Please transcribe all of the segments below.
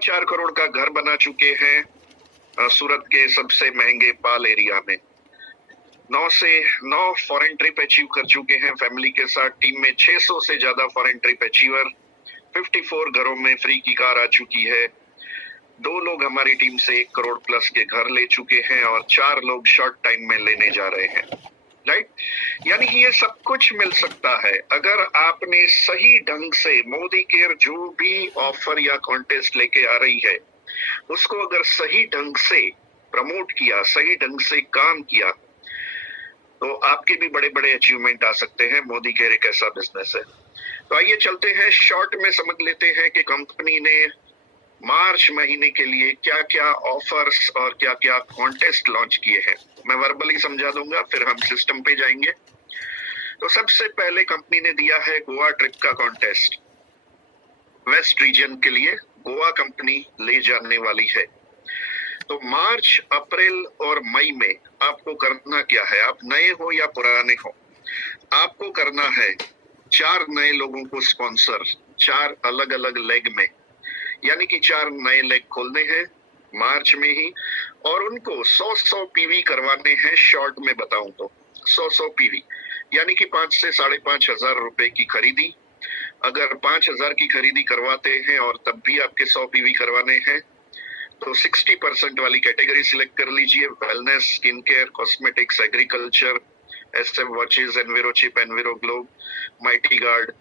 4 करोड़ का घर बना चुके हैं सूरत के सबसे महंगे पाल एरिया में। 9 फॉरेन ट्रिप अचीव कर चुके हैं फैमिली के साथ। टीम में 600 से ज्यादा फॉरेन ट्रिप अचीवर, 54 घरों में फ्री की कार आ चुकी है। 2 लोग हमारी टीम से 1 करोड़ प्लस के घर ले चुके हैं और 4 लोग शॉर्ट टाइम में लेने जा रहे हैं। राइट, यानी कि ये सब कुछ मिल सकता है अगर आपने सही ढंग से मोदी केयर जो भी ऑफर या कॉन्टेस्ट लेके आ रही है उसको अगर सही ढंग से प्रमोट किया, सही ढंग से काम किया, तो आपके भी बड़े बड़े अचीवमेंट आ सकते हैं। मोदी केयर एक ऐसा बिजनेस है। तो आइए चलते हैं, शॉर्ट में समझ लेते हैं कि कंपनी ने मार्च महीने के लिए क्या क्या ऑफर्स और क्या क्या कॉन्टेस्ट लॉन्च किए हैं। मैं वर्बली समझा दूंगा, फिर हम सिस्टम पे जाएंगे। तो सबसे पहले कंपनी ने दिया है गोवा ट्रिप का कॉन्टेस्ट। वेस्ट रीजन के लिए गोवा कंपनी ले जाने वाली है। तो मार्च, अप्रैल और मई में आपको करना क्या है? आप नए हो या पुराने हो, आपको करना है 4 नए लोगों को स्पॉन्सर, 4 अलग अलग लेग में, यानी कि 4 नए लेग खोलने हैं मार्च में ही, और उनको 100 पीवी करवाने हैं। शॉर्ट में बताऊं तो 100 पीवी यानी कि 5 से 5,500 रुपए की खरीदी। अगर 5,000 की खरीदी करवाते हैं और तब भी आपके 100 पीवी करवाने हैं तो 60% वाली कैटेगरी सिलेक्ट कर लीजिए। Wellness, skin care, cosmetics, agriculture, SM watches, enviro chip, enviro globe, mighty guard,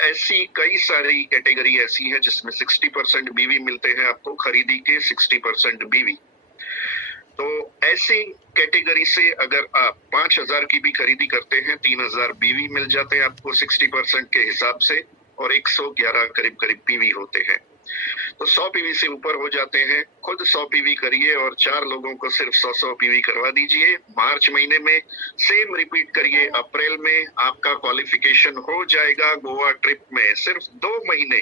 ऐसी कई सारी कैटेगरी ऐसी है जिसमें 60% बीवी मिलते हैं आपको, खरीदी के 60% बीवी। तो ऐसी कैटेगरी से अगर आप 5,000 की भी खरीदी करते हैं, 3,000 बीवी मिल जाते हैं आपको 60% के हिसाब से, और 111 करीब करीब पीवी होते हैं। तो 100 पीवी से ऊपर हो जाते हैं। खुद 100 पीवी करिए और 4 लोगों को सिर्फ 100 पीवी करवा दीजिए मार्च महीने में। सेम रिपीट करिए अप्रैल में, आपका क्वालिफिकेशन हो जाएगा गोवा ट्रिप में। सिर्फ 2 महीने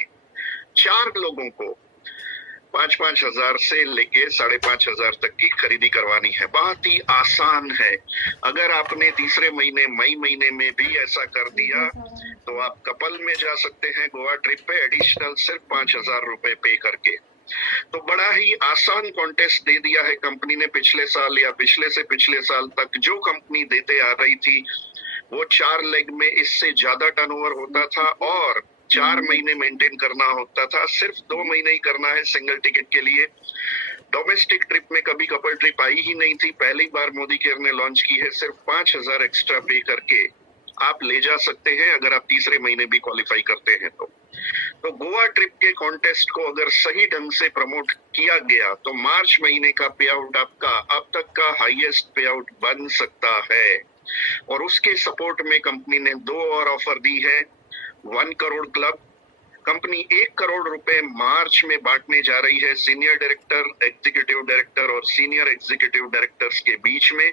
4 लोगों को 5,500 से लेके 5,500 तक की खरीदी करवानी है। बहुत ही आसान है। अगर आपने तीसरे महीने मई महीने में भी ऐसा कर दिया तो आप कपल में जा सकते हैं गोवा ट्रिप पे, एडिशनल सिर्फ 5,000 रुपए पे करके। तो बड़ा ही आसान कॉन्टेस्ट दे दिया है कंपनी ने। पिछले साल या पिछले से पिछले साल तक जो कंपनी देते आ रही थी वो 4 लेग में इससे ज्यादा टर्नओवर होता था और 4 महीने मेंटेन करना होता था। सिर्फ 2 महीने ही करना है सिंगल टिकट के लिए। डोमेस्टिक ट्रिप में कभी कपल ट्रिप आई ही नहीं थी, पहली बार मोदी केयर ने लॉन्च की है। सिर्फ 5,000 एक्स्ट्रा पे करके आप ले जा सकते हैं अगर आप तीसरे महीने भी क्वालिफाई करते हैं तो गोवा ट्रिप के कॉन्टेस्ट को अगर सही ढंग से प्रमोट किया गया तो मार्च महीने का पे आउट आपका अब तक का हाईएस्ट पे आउट बन सकता है। और उसके सपोर्ट में कंपनी ने 2 और ऑफर दी है। 1 करोड़ क्लब, कंपनी 1 करोड़ रुपए मार्च में बांटने जा रही है सीनियर डायरेक्टर, एग्जीक्यूटिव डायरेक्टर और सीनियर एग्जीक्यूटिव डायरेक्टर्स के बीच में।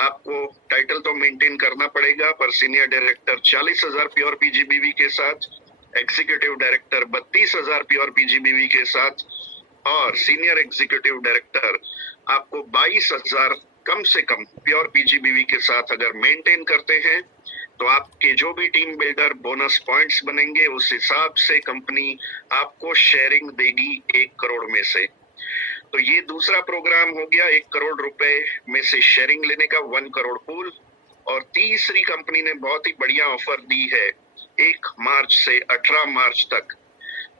आपको टाइटल तो मेंटेन करना पड़ेगा, पर सीनियर डायरेक्टर 40,000 प्योर पीजीबीवी के साथ, एग्जीक्यूटिव डायरेक्टर 32,000 प्योर पीजीबीवी के साथ, और सीनियर एग्जीक्यूटिव डायरेक्टर आपको 22,000 कम से कम प्योर पीजीबीवी के साथ अगर मेंटेन करते हैं तो आपके जो भी टीम बिल्डर बोनस पॉइंट्स बनेंगे उस हिसाब से कंपनी आपको शेयरिंग देगी 1 करोड़ में से। तो ये दूसरा प्रोग्राम हो गया 1 करोड़ रुपए में से शेयरिंग लेने का, 1 करोड़ पूल। और तीसरी कंपनी ने बहुत ही बढ़िया ऑफर दी है 1 मार्च से 18 मार्च तक।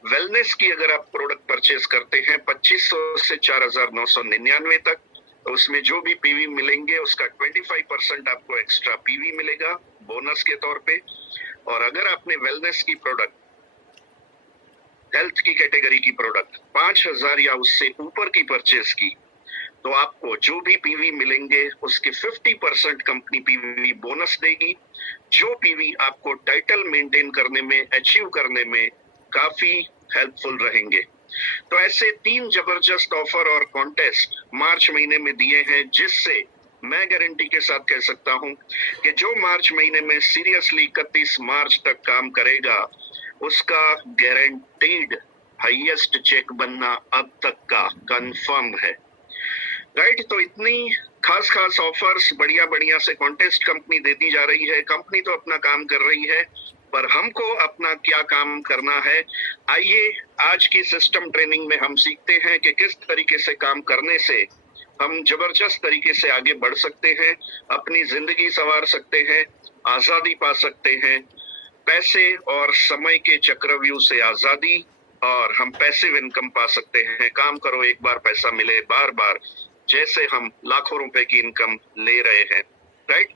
वेलनेस की अगर आप प्रोडक्ट परचेज करते हैं 2,500 से 4,999 तक, तो उसमें जो भी पीवी मिलेंगे उसका 25% आपको एक्स्ट्रा पीवी मिलेगा बोनस के तौर पे। और अगर आपने वेलनेस की प्रोडक्ट, हेल्थ की कैटेगरी की प्रोडक्ट 5,000 या उससे ऊपर की परचेज की तो आपको जो भी पीवी मिलेंगे उसके 50% कंपनी पीवी बोनस देगी, जो पीवी आपको टाइटल मेंटेन करने में, अचीव करने में काफी हेल्पफुल रहेंगे। तो ऐसे 3 जबरदस्त ऑफर और कॉन्टेस्ट मार्च महीने में दिए हैं, जिससे मैं गारंटी के साथ कह सकता हूं कि जो मार्च महीने में सीरियसली 31 मार्च तक काम करेगा उसका गारंटीड हाईएस्ट चेक बनना अब तक का कंफर्म है। राइट, तो इतनी खास ऑफर्स, बढ़िया से कॉन्टेस्ट कंपनी देती जा रही है। कंपनी तो अपना काम कर रही है, पर हमको अपना क्या काम करना है, आइए आज की सिस्टम ट्रेनिंग में हम सीखते हैं कि किस तरीके से काम करने से हम जबरदस्त तरीके से आगे बढ़ सकते हैं, अपनी जिंदगी संवार सकते हैं, आजादी पा सकते हैं, पैसे और समय के चक्रव्यूह से आजादी, और हम पैसिव इनकम पा सकते हैं। काम करो एक बार पैसा मिले बार बार, जैसे हम लाखों रुपए की इनकम ले रहे हैं, राइट।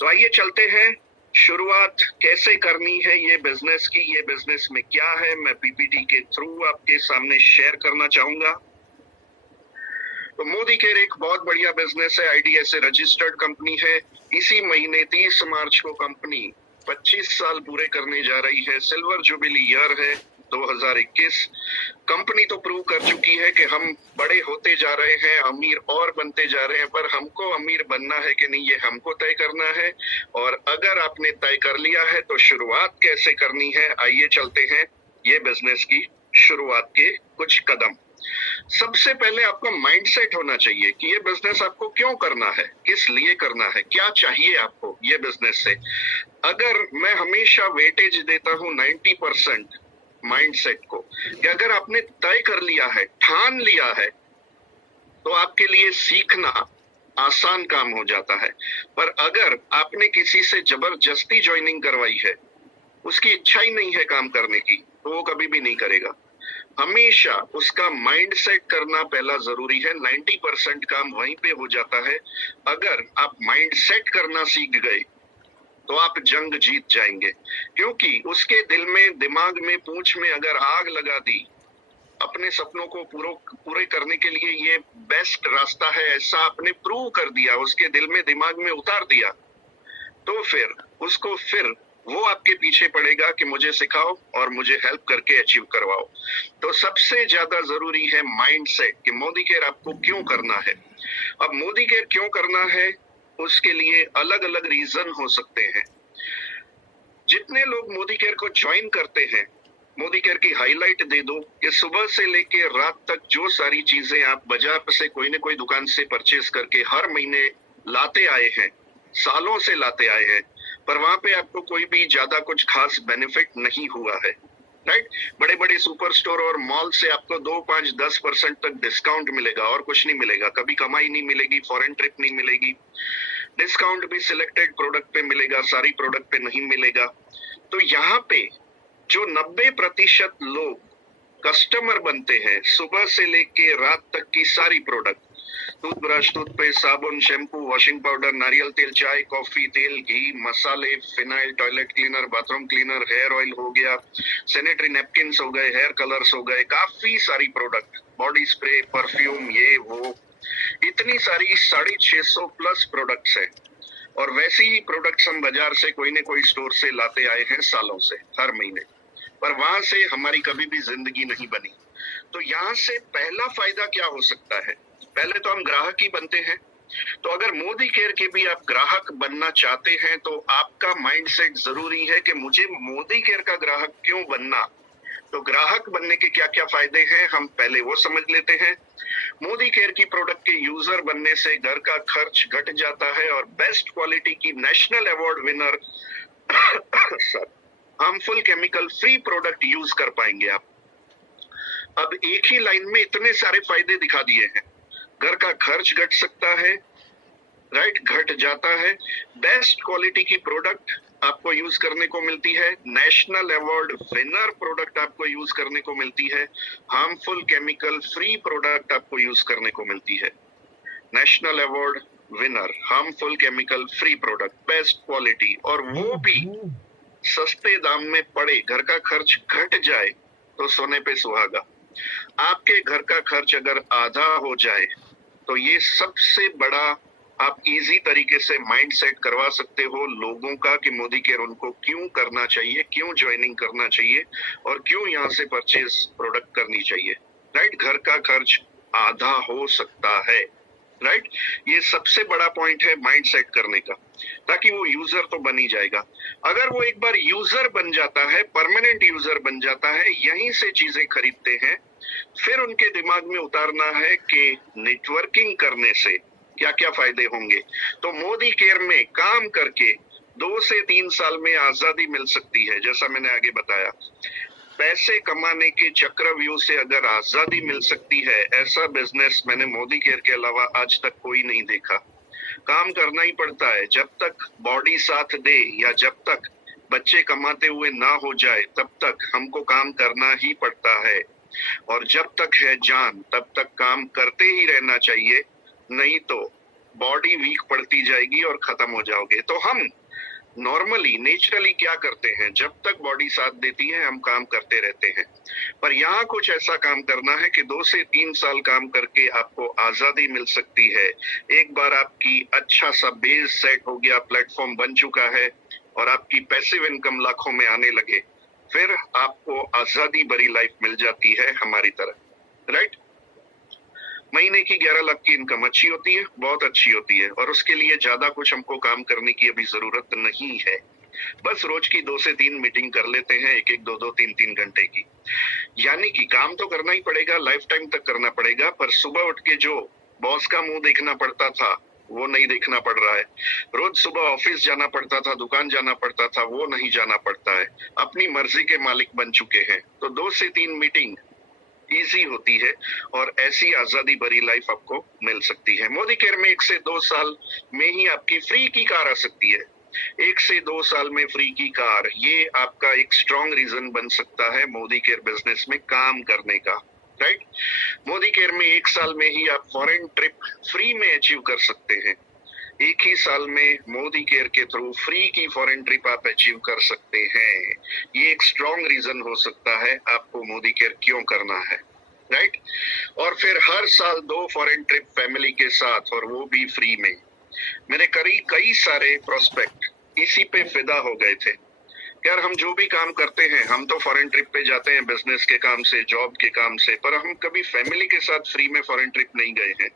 तो आइए चलते हैं, शुरुआत कैसे करनी है ये बिजनेस की, ये बिजनेस में क्या है, मैं पीपीटी के थ्रू आपके सामने शेयर करना चाहूंगा। तो मोदी केयर एक बहुत बढ़िया बिजनेस है, आईडीएस से रजिस्टर्ड कंपनी है। इसी महीने 30 मार्च को कंपनी 25 साल पूरे करने जा रही है, सिल्वर जुबिली ईयर है 2021। कंपनी तो प्रूव कर चुकी है कि हम बड़े होते जा रहे हैं, अमीर और बनते जा रहे हैं, पर हमको अमीर बनना है कि नहीं ये हमको तय करना है। और अगर आपने तय कर लिया है तो शुरुआत कैसे करनी है, आइए चलते हैं ये बिजनेस की शुरुआत के कुछ कदम। सबसे पहले आपका माइंडसेट होना चाहिए कि ये बिजनेस आपको क्यों करना है, किस लिए करना है, क्या चाहिए आपको ये बिजनेस से। अगर मैं हमेशा वेटेज देता हूं 90% माइंडसेट को, कि अगर आपने तय कर लिया है, ठान लिया है, तो आपके लिए सीखना आसान काम हो जाता है। पर अगर आपने किसी से जबरदस्ती ज्वाइनिंग करवाई है, उसकी इच्छा ही नहीं है काम करने की, तो वो कभी भी नहीं करेगा। हमेशा उसका माइंडसेट करना पहला जरूरी है। 90% काम वहीं पे हो जाता है। अगर आप माइंडसेट करना सीख गए तो आप जंग जीत जाएंगे, क्योंकि उसके दिल में, दिमाग में, पूंछ में अगर आग लगा दी, अपने सपनों को पूरे करने के लिए ये बेस्ट रास्ता है, ऐसा आपने प्रूव कर दिया, उसके दिल में, दिमाग में उतार दिया, तो फिर वो आपके पीछे पड़ेगा कि मुझे सिखाओ और मुझे हेल्प करके अचीव करवाओ। तो सबसे ज्यादा जरूरी है माइंडसेट कि मोदी केयर आपको क्यों करना है। अब मोदी केयर क्यों करना है, उसके लिए अलग अलग रीजन हो सकते हैं। जितने लोग मोदी केयर को ज्वाइन करते हैं, मोदी केयर की हाईलाइट दे दो कि सुबह से लेके रात तक जो सारी चीजें आप बाजार से कोई न कोई दुकान से परचेज करके हर महीने लाते आए हैं, सालों से लाते आए हैं, पर वहां पे आपको कोई भी ज्यादा कुछ खास बेनिफिट नहीं हुआ है, राइट। बड़े बड़े सुपर स्टोर और मॉल से आपको 2, 5, 10% तक डिस्काउंट मिलेगा और कुछ नहीं मिलेगा। कभी कमाई नहीं मिलेगी, फॉरेन ट्रिप नहीं मिलेगी, डिस्काउंट भी सिलेक्टेड प्रोडक्ट पे मिलेगा, सारी प्रोडक्ट पे नहीं मिलेगा। तो यहाँ पे जो 90% लोग कस्टमर बनते हैं, सुबह से लेके रात तक की सारी प्रोडक्ट, टूथब्रश, टूथपेस्ट, साबुन, शैम्पू, वॉशिंग पाउडर, नारियल तेल, चाय, कॉफी, तेल, घी, मसाले, phenyl, toilet cleaner, bathroom cleaner, hair oil हो गया, सैनिटरी नैपकिन्स हो गए, हेयर कलर्स हो गए, काफी सारी प्रोडक्ट, बॉडी स्प्रे, परफ्यूम, ये वो, इतनी सारी 650 प्लस प्रोडक्ट्स है। और वैसी ही प्रोडक्ट्स हम बाजार से कोई न कोई स्टोर से लाते आए हैं सालों से, हर महीने, पर वहां से हमारी कभी भी जिंदगी नहीं बनी। तो यहाँ से पहला फायदा क्या हो सकता है, पहले तो हम ग्राहक ही बनते हैं। तो अगर मोदी केयर के भी आप ग्राहक बनना चाहते हैं तो आपका माइंडसेट जरूरी है कि मुझे मोदी केयर का ग्राहक क्यों बनना। तो ग्राहक बनने के क्या क्या फायदे हैं, हम पहले वो समझ लेते हैं। मोदी केयर की प्रोडक्ट के यूजर बनने से घर का खर्च घट जाता है और बेस्ट क्वालिटी की national award winner harmful chemical free product use कर पाएंगे आप। अब एक ही लाइन में इतने सारे फायदे दिखा दिए हैं। घर का खर्च घट सकता है, राइट, घट जाता है, बेस्ट क्वालिटी की प्रोडक्ट आपको यूज करने को मिलती है, नेशनल अवार्ड विनर प्रोडक्ट आपको यूज करने को मिलती है, हार्मफुल केमिकल फ्री प्रोडक्ट आपको यूज करने को मिलती है। National award winner, harmful chemical free product, best quality, और वो भी सस्ते दाम में पड़े। घर का खर्च घट जाए तो सोने पे सुहागा। आपके घर का खर्च अगर आधा हो जाए तो ये सबसे बड़ा आप इजी तरीके से माइंड सेट करवा सकते हो लोगों का कि मोदी केयर उनको क्यों करना चाहिए, क्यों ज्वाइनिंग करना चाहिए और क्यों यहाँ से परचेज प्रोडक्ट करनी चाहिए, राइट। घर का खर्च आधा हो सकता है, राइट। ये सबसे बड़ा पॉइंट है माइंड सेट करने का, ताकि वो यूजर तो बन ही जाएगा। अगर वो एक बार यूजर बन जाता है, परमानेंट यूजर बन जाता है, यहीं से चीजें खरीदते हैं, फिर उनके दिमाग में उतारना है कि नेटवर्किंग करने से क्या क्या फायदे होंगे। तो मोदी केयर में काम करके 2 से 3 साल में आजादी मिल सकती है। जैसा मैंने आगे बताया, पैसे कमाने के चक्रव्यूह से अगर आजादी मिल सकती है, ऐसा बिजनेस मैंने मोदी केयर के अलावा आज तक कोई नहीं देखा। काम करना ही पड़ता है, जब तक बॉडी साथ दे या जब तक बच्चे कमाते हुए ना हो जाए तब तक हमको काम करना ही पड़ता है। और जब तक है जान तब तक काम करते ही रहना चाहिए, नहीं तो बॉडी वीक पड़ती जाएगी और खत्म हो जाओगे। तो हम नॉर्मली नेचुरली क्या करते हैं, जब तक बॉडी साथ देती है हम काम करते रहते हैं। पर यहाँ कुछ ऐसा काम करना है कि 2 से 3 साल काम करके आपको आजादी मिल सकती है। एक बार आपकी अच्छा सा बेस सेट हो गया, प्लेटफॉर्म बन चुका है और आपकी पैसिव इनकम लाखों में आने लगे, फिर आपको आजादी भरी लाइफ मिल जाती है हमारी तरह, राइट। महीने की 11 लाख की इनकम अच्छी होती है, बहुत अच्छी होती है, और उसके लिए ज्यादा कुछ हमको काम करने की अभी जरूरत नहीं है। बस रोज की 2 से 3 मीटिंग कर लेते हैं, 1-1, 2-2, 3-3 घंटे की। यानी कि काम तो करना ही पड़ेगा, लाइफ टाइम तक करना पड़ेगा, पर सुबह उठ के जो बॉस का मुंह देखना पड़ता था वो नहीं देखना पड़ रहा है। रोज सुबह ऑफिस जाना पड़ता था, दुकान जाना पड़ता था, वो नहीं जाना पड़ता है। अपनी मर्जी के मालिक बन चुके हैं। तो 2 से 3 मीटिंग इजी होती है और ऐसी आजादी भरी लाइफ आपको मिल सकती है। मोदी केयर में 1 से 2 साल में ही आपकी फ्री की कार आ सकती है। 1 से 2 साल में फ्री की कार, ये आपका एक स्ट्रॉन्ग रीजन बन सकता है मोदी केयर बिजनेस में काम करने का, राइट। मोदी केयर में 1 साल में ही आप फॉरेन ट्रिप फ्री में अचीव कर सकते हैं। एक ही साल में मोदी केयर के थ्रू फ्री की फॉरेन ट्रिप आप अचीव कर सकते हैं। ये एक स्ट्रॉन्ग रीजन हो सकता है आपको मोदी केयर क्यों करना है, राइट। और फिर हर साल 2 फॉरेन ट्रिप फैमिली के साथ, और वो भी फ्री में। मेरे कई सारे प्रोस्पेक्ट इसी पे फिदा हो गए थे। यार हम जो भी काम करते हैं, हम तो फॉरेन ट्रिप पे जाते हैं बिजनेस के काम से, जॉब के काम से, पर हम कभी फैमिली के साथ फ्री में फॉरेन ट्रिप नहीं गए हैं।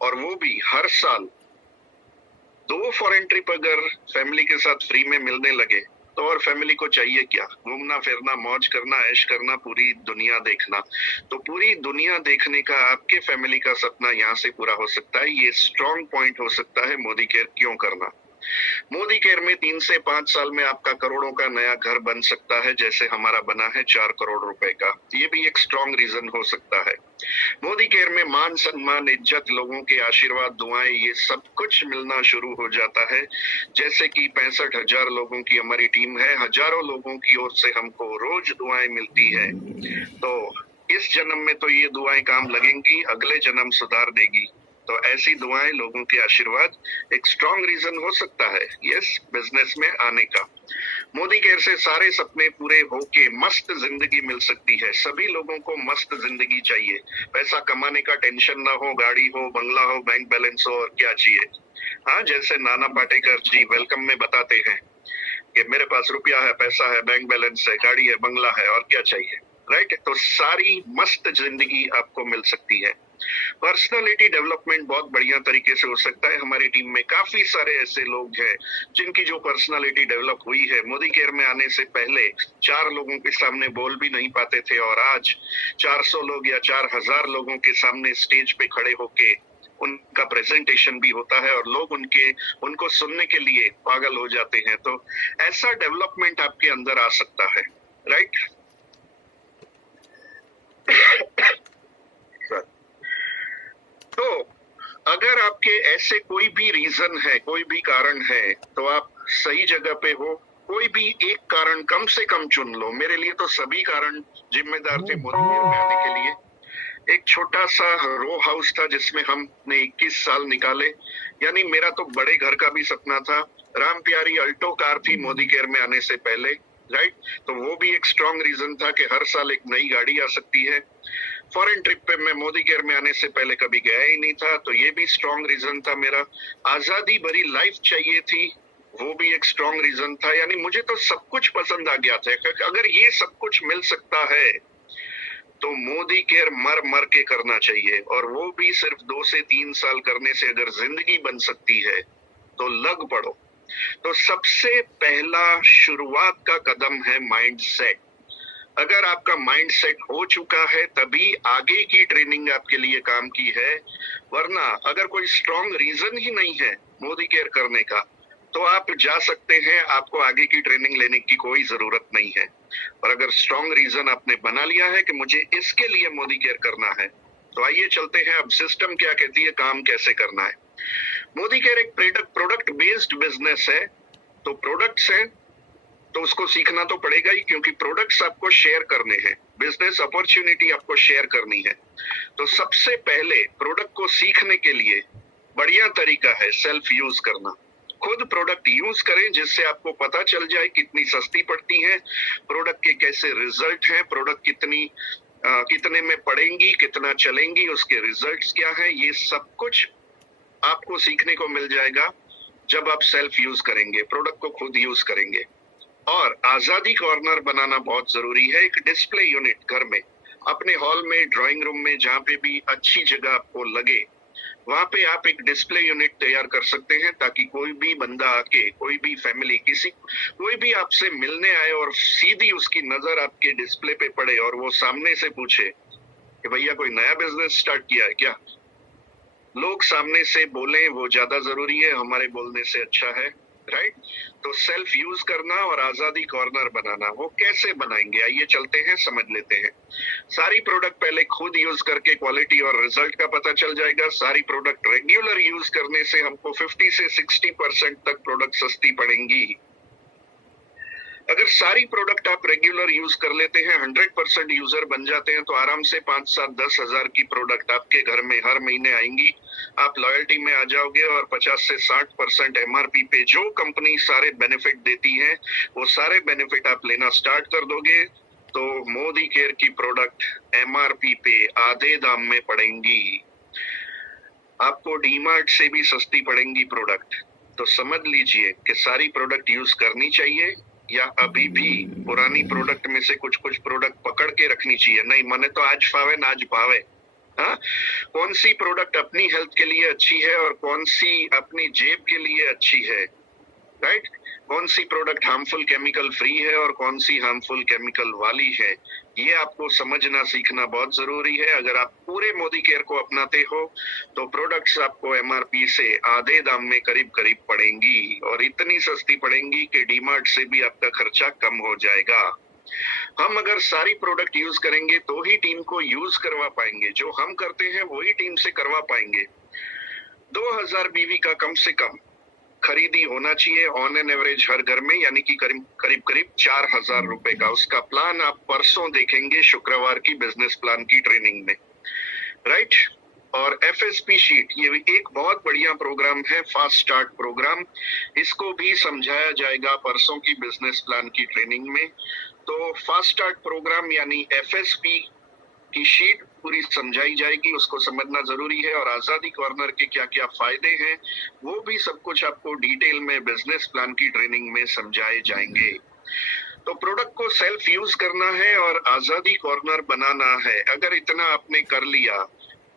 और वो भी हर साल 2 फॉरेन ट्रिप अगर फैमिली के साथ फ्री में मिलने लगे तो और फैमिली को चाहिए क्या? घूमना फिरना, मौज करना, ऐश करना, पूरी दुनिया देखना। तो पूरी दुनिया देखने का आपके फैमिली का सपना यहाँ से पूरा हो सकता है। ये स्ट्रॉन्ग पॉइंट हो सकता है मोदी केयर क्यों करना। मोदी केयर में 3 से 5 साल में आपका करोड़ों का नया घर बन सकता है, जैसे हमारा बना है 4 करोड़ रुपए का। ये भी एक स्ट्रॉन्ग रीजन हो सकता है। मोदी केयर में मान सम्मान, इज्जत, लोगों के आशीर्वाद, दुआएं, ये सब कुछ मिलना शुरू हो जाता है। जैसे कि 65,000 लोगों की हमारी टीम है, हजारों लोगों की ओर से हमको रोज दुआएं मिलती है। तो इस जन्म में तो ये दुआएं काम लगेंगी, अगले जन्म सुधार देगी। तो ऐसी दुआएं, लोगों के आशीर्वाद एक स्ट्रॉन्ग रीजन हो सकता है यस बिजनेस में आने का। मोदी केयर से सारे सपने पूरे होके मस्त जिंदगी मिल सकती है। सभी लोगों को मस्त जिंदगी चाहिए। पैसा कमाने का टेंशन ना हो, गाड़ी हो, बंगला हो, बैंक बैलेंस हो, और क्या चाहिए। हाँ, जैसे नाना पाटेकर जी वेलकम में बताते हैं कि मेरे पास रुपया है, पैसा है, बैंक बैलेंस है, गाड़ी है, बंगला है, और क्या चाहिए, राइट। तो सारी मस्त जिंदगी आपको मिल सकती है। पर्सनालिटी डेवलपमेंट बहुत बढ़िया तरीके से हो सकता है। हमारी टीम में काफी सारे ऐसे लोग हैं जिनकी जो पर्सनालिटी डेवलप हुई है। मोदी केयर में आने से पहले 4 लोगों के सामने बोल भी नहीं पाते थे, और आज 400 लोग या 4,000 लोगों के सामने स्टेज पे खड़े होके उनका प्रेजेंटेशन भी होता है, और लोग उनको सुनने के लिए पागल हो जाते हैं। तो ऐसा डेवलपमेंट आपके अंदर आ सकता है, राइट। तो अगर आपके ऐसे कोई भी रीजन है, कोई भी कारण है, तो आप सही जगह पे हो। कोई भी एक कारण कम से कम चुन लो। मेरे लिए तो सभी कारण जिम्मेदार थे मोदी केयर में आने के लिए। एक छोटा सा रो हाउस था जिसमें हमने 21 साल निकाले, यानी मेरा तो बड़े घर का भी सपना था। राम प्यारी अल्टो कार थी मोदी केयर में आने से पहले, राइट। तो वो भी एक स्ट्रॉन्ग रीजन था कि हर साल एक नई गाड़ी आ सकती है। फॉरेन ट्रिप पे मैं मोदी केयर में आने से पहले कभी गया ही नहीं था, तो ये भी स्ट्रॉन्ग रीजन था मेरा। आजादी भरी लाइफ चाहिए थी, वो भी एक स्ट्रॉन्ग रीजन था। यानी मुझे तो सब कुछ पसंद आ गया था। अगर ये सब कुछ मिल सकता है तो मोदी केयर मर मर के करना चाहिए, और वो भी सिर्फ 2 से 3 साल करने से अगर जिंदगी बन सकती है तो लग पड़ो। तो सबसे पहला शुरुआत का कदम है माइंड सेट। अगर आपका माइंड सेट हो चुका है तभी आगे की ट्रेनिंग आपके लिए काम की है, वरना अगर कोई स्ट्रॉन्ग रीजन ही नहीं है मोदी केयर करने का, तो आप जा सकते हैं, आपको आगे की ट्रेनिंग लेने की कोई जरूरत नहीं है। और अगर स्ट्रॉन्ग रीजन आपने बना लिया है कि मुझे इसके लिए मोदी केयर करना है, तो आइए चलते हैं अब सिस्टम क्या कहती है, काम कैसे करना है। मोदी केयर एक प्रोडक्ट बेस्ड बिजनेस है, तो प्रोडक्ट्स हैं तो उसको सीखना तो पड़ेगा ही, क्योंकि प्रोडक्ट्स आपको शेयर करने हैं, बिजनेस अपॉर्चुनिटी आपको शेयर करनी है। तो सबसे पहले प्रोडक्ट को सीखने के लिए बढ़िया तरीका है सेल्फ यूज करना। खुद प्रोडक्ट यूज करें, जिससे आपको पता चल जाए कितनी सस्ती पड़ती है, प्रोडक्ट के कैसे रिजल्ट हैं, प्रोडक्ट कितने में पड़ेंगी, कितना चलेंगी, उसके रिजल्ट्स क्या है, ये सब कुछ आपको सीखने को मिल जाएगा जब आप सेल्फ यूज करेंगे, प्रोडक्ट को खुद यूज करेंगे। और आजादी कॉर्नर बनाना बहुत जरूरी है। एक डिस्प्ले यूनिट घर में, अपने हॉल में, ड्राइंग रूम में, जहां पे भी अच्छी जगह आपको लगे, वहां पे आप एक डिस्प्ले यूनिट तैयार कर सकते हैं, ताकि कोई भी बंदा आके, कोई भी फैमिली, कोई भी आपसे मिलने आए और सीधी उसकी नजर आपके डिस्प्ले पे पड़े और वो सामने से पूछे कि भैया कोई नया बिजनेस स्टार्ट किया है क्या। लोग सामने से बोलें वो ज्यादा जरूरी है, हमारे बोलने से अच्छा है, राइट। तो सेल्फ यूज करना और आजादी कॉर्नर बनाना, वो कैसे बनाएंगे, आइए चलते हैं, समझ लेते हैं। सारी प्रोडक्ट पहले खुद यूज करके क्वालिटी और रिजल्ट का पता चल जाएगा। सारी प्रोडक्ट रेगुलर यूज करने से हमको 50 से 60% तक प्रोडक्ट सस्ती पड़ेंगी। अगर सारी प्रोडक्ट आप रेगुलर यूज कर लेते हैं, 100% यूजर बन जाते हैं, तो आराम से 5, 7, 10 हजार की प्रोडक्ट आपके घर में हर महीने आएंगी। आप लॉयल्टी में आ जाओगे और 50 से 60% MRP पे जो कंपनी सारे बेनिफिट देती है, वो सारे बेनिफिट आप लेना स्टार्ट कर दोगे, तो मोदी केयर की प्रोडक्ट MRP पे आधे दाम में पड़ेंगी। आपको डीमार्ट से भी सस्ती पड़ेंगी प्रोडक्ट। तो समझ लीजिए कि सारी प्रोडक्ट यूज करनी चाहिए, या अभी भी पुरानी प्रोडक्ट में से कुछ प्रोडक्ट पकड़ के रखनी चाहिए। नहीं मने तो आज फावे ना आज भावे। हाँ, कौन सी प्रोडक्ट अपनी हेल्थ के लिए अच्छी है और कौन सी अपनी जेब के लिए अच्छी है, राइट। कौन सी प्रोडक्ट हार्मफुल केमिकल फ्री है और कौन सी हार्मफुल केमिकल वाली है, ये आपको समझना सीखना बहुत जरूरी है। अगर आप पूरे मोदी केयर को अपनाते हो, तो प्रोडक्ट्स आपको MRP से आधे दाम में करीब करीब पड़ेंगी, और इतनी सस्ती पड़ेंगी कि डीमार्ट से भी आपका खर्चा कम हो जाएगा। हम अगर सारी प्रोडक्ट यूज करेंगे तो ही टीम को यूज करवा पाएंगे, जो हम करते हैं वही टीम से करवा पाएंगे। 2000 BV का कम से कम खरीदी होना चाहिए ऑन एन एवरेज हर घर में, यानी कि करीब करीब 4000 रुपए का। उसका प्लान आप परसों देखेंगे शुक्रवार की बिजनेस प्लान की ट्रेनिंग में, राइट। और FSP शीट, ये भी एक बहुत बढ़िया प्रोग्राम है, फास्ट स्टार्ट प्रोग्राम, इसको भी समझाया जाएगा परसों की बिजनेस प्लान की ट्रेनिंग में। तो फास्ट स्टार्ट प्रोग्राम यानी FSP की शीट पूरी समझाई जाएगी, उसको समझना जरूरी है। और आजादी कॉर्नर के क्या क्या फायदे हैं, वो भी सब कुछ आपको डिटेल में बिजनेस प्लान की ट्रेनिंग में समझाए जाएंगे। तो प्रोडक्ट को सेल्फ यूज करना है और आजादी कॉर्नर बनाना है। अगर इतना आपने कर लिया,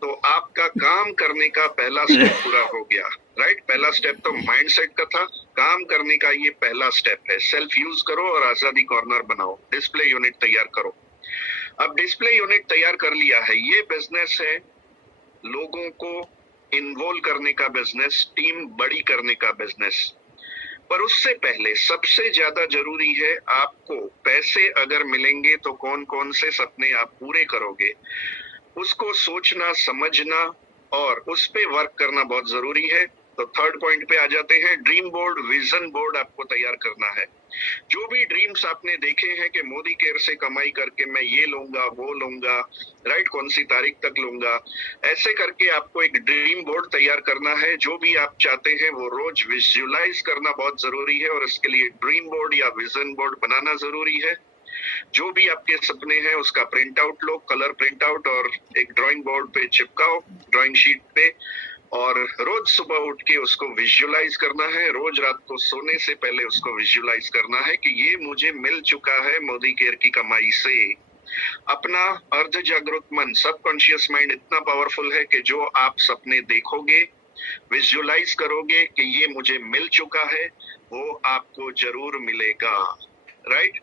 तो आपका काम करने का पहला स्टेप पूरा हो गया, राइट। पहला स्टेप तो माइंडसेट का था, काम करने का ये पहला स्टेप है। सेल्फ यूज करो और आजादी कॉर्नर बनाओ, डिस्प्ले यूनिट तैयार करो। अब डिस्प्ले यूनिट तैयार कर लिया है, ये बिजनेस है लोगों को इन्वॉल्व करने का बिजनेस, टीम बड़ी करने का बिजनेस। पर उससे पहले सबसे ज्यादा जरूरी है, आपको पैसे अगर मिलेंगे तो कौन कौन से सपने आप पूरे करोगे, उसको सोचना, समझना और उस पे वर्क करना बहुत जरूरी है। तो थर्ड पॉइंट पे आ जाते हैं, ड्रीम बोर्ड, विजन बोर्ड आपको तैयार करना है। जो भी ड्रीम्स आपने देखे हैं कि मोदी केयर से कमाई करके मैं ये लूंगा, वो लूंगा, राइट, कौन सी तारीख तक लूंगा, ऐसे करके आपको एक ड्रीम बोर्ड तैयार करना है। जो भी आप चाहते हैं वो रोज विजुअलाइज करना बहुत जरूरी है, और इसके लिए ड्रीम बोर्ड या विजन बोर्ड बनाना जरूरी है। जो भी आपके सपने हैं उसका प्रिंट आउट लो, कलर प्रिंट आउट, और एक ड्राइंग बोर्ड पे चिपकाओ, ड्राइंग शीट पे, और रोज सुबह उठ के उसको विजुअलाइज करना है। रोज रात को सोने से पहले उसको विजुअलाइज करना है कि ये मुझे मिल चुका है मोदी केयर की कमाई से। अपना अर्ध जागरूक मन, सबकॉन्शियस माइंड इतना पावरफुल है कि जो आप सपने देखोगे, विजुअलाइज करोगे कि ये मुझे मिल चुका है, वो आपको जरूर मिलेगा, राइट।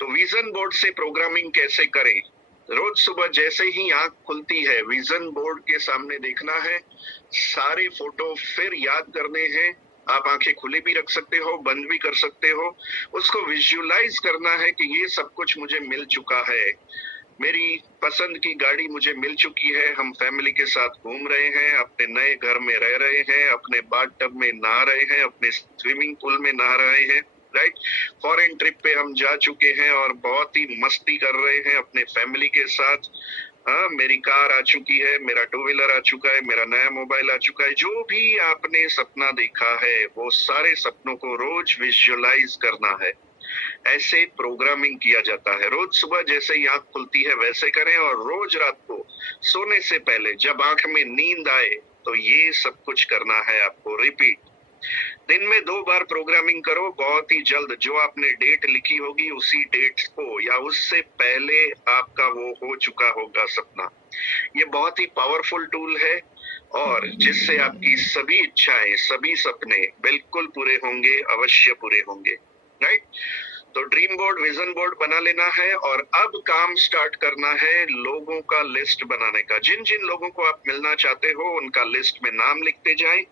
तो विजन बोर्ड से प्रोग्रामिंग कैसे करें? रोज सुबह जैसे ही आंख खुलती है, विजन बोर्ड के सामने देखना है, सारे फोटो फिर याद करने हैं, आप आंखें खुली भी रख सकते हो, बंद भी कर सकते हो। उसको विजुअलाइज करना है कि ये सब कुछ मुझे मिल चुका है, मेरी पसंद की गाड़ी मुझे मिल चुकी है, हम फैमिली के साथ घूम रहे हैं, अपने नए घर में रह रहे हैं, अपने बाथटब में नहा रहे हैं, अपने स्विमिंग पूल में नहा रहे हैं, राइट। फॉरेन ट्रिप पे हम जा चुके हैं और बहुत ही मस्ती कर रहे हैं अपने फैमिली के साथ। हाँ, मेरी कार आ चुकी है, मेरा टू व्हीलर आ चुका है, मेरा नया मोबाइल आ चुका है। जो भी आपने सपना देखा है वो सारे सपनों को रोज विजुअलाइज करना है। ऐसे प्रोग्रामिंग किया जाता है। रोज सुबह जैसे ही आंख खुलती है वैसे करें, और रोज रात को सोने से पहले जब आंख में नींद आए तो ये सब कुछ करना है आपको। रिपीट, दिन में 2 बार प्रोग्रामिंग करो। बहुत ही जल्द जो आपने डेट लिखी होगी उसी डेट को या उससे पहले आपका वो हो चुका होगा सपना। ये बहुत ही पावरफुल टूल है और जिससे आपकी सभी इच्छाएं, सभी सपने बिल्कुल पूरे होंगे, अवश्य पूरे होंगे, राइट। तो ड्रीम बोर्ड, विजन बोर्ड बना लेना है और अब काम स्टार्ट करना है लोगों का लिस्ट बनाने का। जिन जिन लोगों को आप मिलना चाहते हो उनका लिस्ट में नाम लिखते जाएं।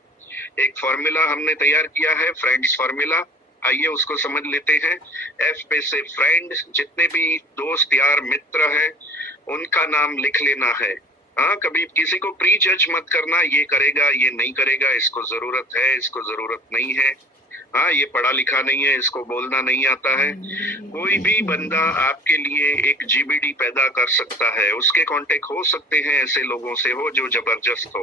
एक फॉर्मूला हमने तैयार किया है, फ्रेंड्स फॉर्मूला। आइए उसको समझ लेते हैं। एफ पे से फ्रेंड, जितने भी दोस्त यार मित्र हैं उनका नाम लिख लेना है। हाँ, कभी किसी को प्री जज मत करना, ये करेगा ये नहीं करेगा, इसको जरूरत है इसको जरूरत नहीं है, हाँ ये पढ़ा लिखा नहीं है, इसको बोलना नहीं आता है। कोई भी बंदा आपके लिए एक जीबीडी पैदा कर सकता है। उसके कांटेक्ट हो सकते हैं ऐसे लोगों से हो जो जबरदस्त हो।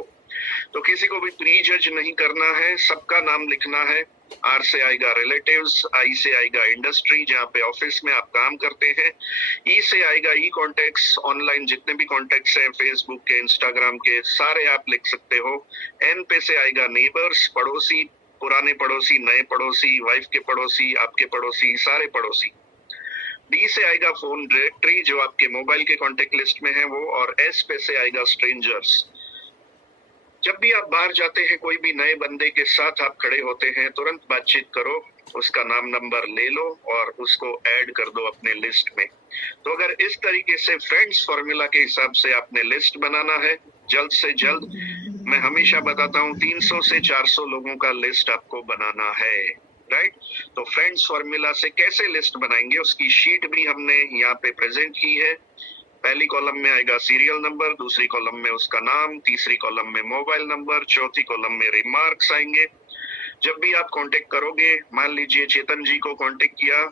तो किसी को भी प्री जज नहीं करना है, सबका नाम लिखना है। आर से आएगा रिलेटिव्स, आई से आएगा इंडस्ट्री जहाँ पे ऑफिस में आप काम करते हैं, ई से आएगा ई कॉन्टेक्ट्स, ऑनलाइन जितने भी कॉन्टेक्ट्स हैं फेसबुक के, इंस्टाग्राम के, सारे आप लिख सकते हो। एन पे से आएगा नेबर्स, पड़ोसी, पुराने पड़ोसी, नए पड़ोसी, वाइफ के पड़ोसी, आपके पड़ोसी, सारे पड़ोसी। डी से आएगा फोन डायरेक्टरी जो आपके मोबाइल के कॉन्टेक्ट लिस्ट में है वो, और एस पे से आएगा स्ट्रेंजर्स। जब भी आप बाहर जाते हैं कोई भी नए बंदे के साथ आप खड़े होते हैं, तुरंत बातचीत करो, उसका नाम नंबर ले लो और उसको ऐड कर दो अपने लिस्ट में। तो अगर इस तरीके से फ्रेंड्स फॉर्मूला के हिसाब से आपने लिस्ट बनाना है जल्द से जल्द, मैं हमेशा बताता हूँ 300 से 400 लोगों का लिस्ट आपको बनाना है, राइट। तो फ्रेंड्स फॉर्मूला से कैसे लिस्ट बनाएंगे उसकी शीट भी हमने यहाँ पे प्रेजेंट की है। पहली कॉलम में आएगा सीरियल नंबर, दूसरी कॉलम में उसका नाम, तीसरी कॉलम में मोबाइल नंबर, चौथी कॉलम में रिमार्क्स आएंगे। जब भी आप कांटेक्ट करोगे, मान लीजिए चेतन जी को कांटेक्ट किया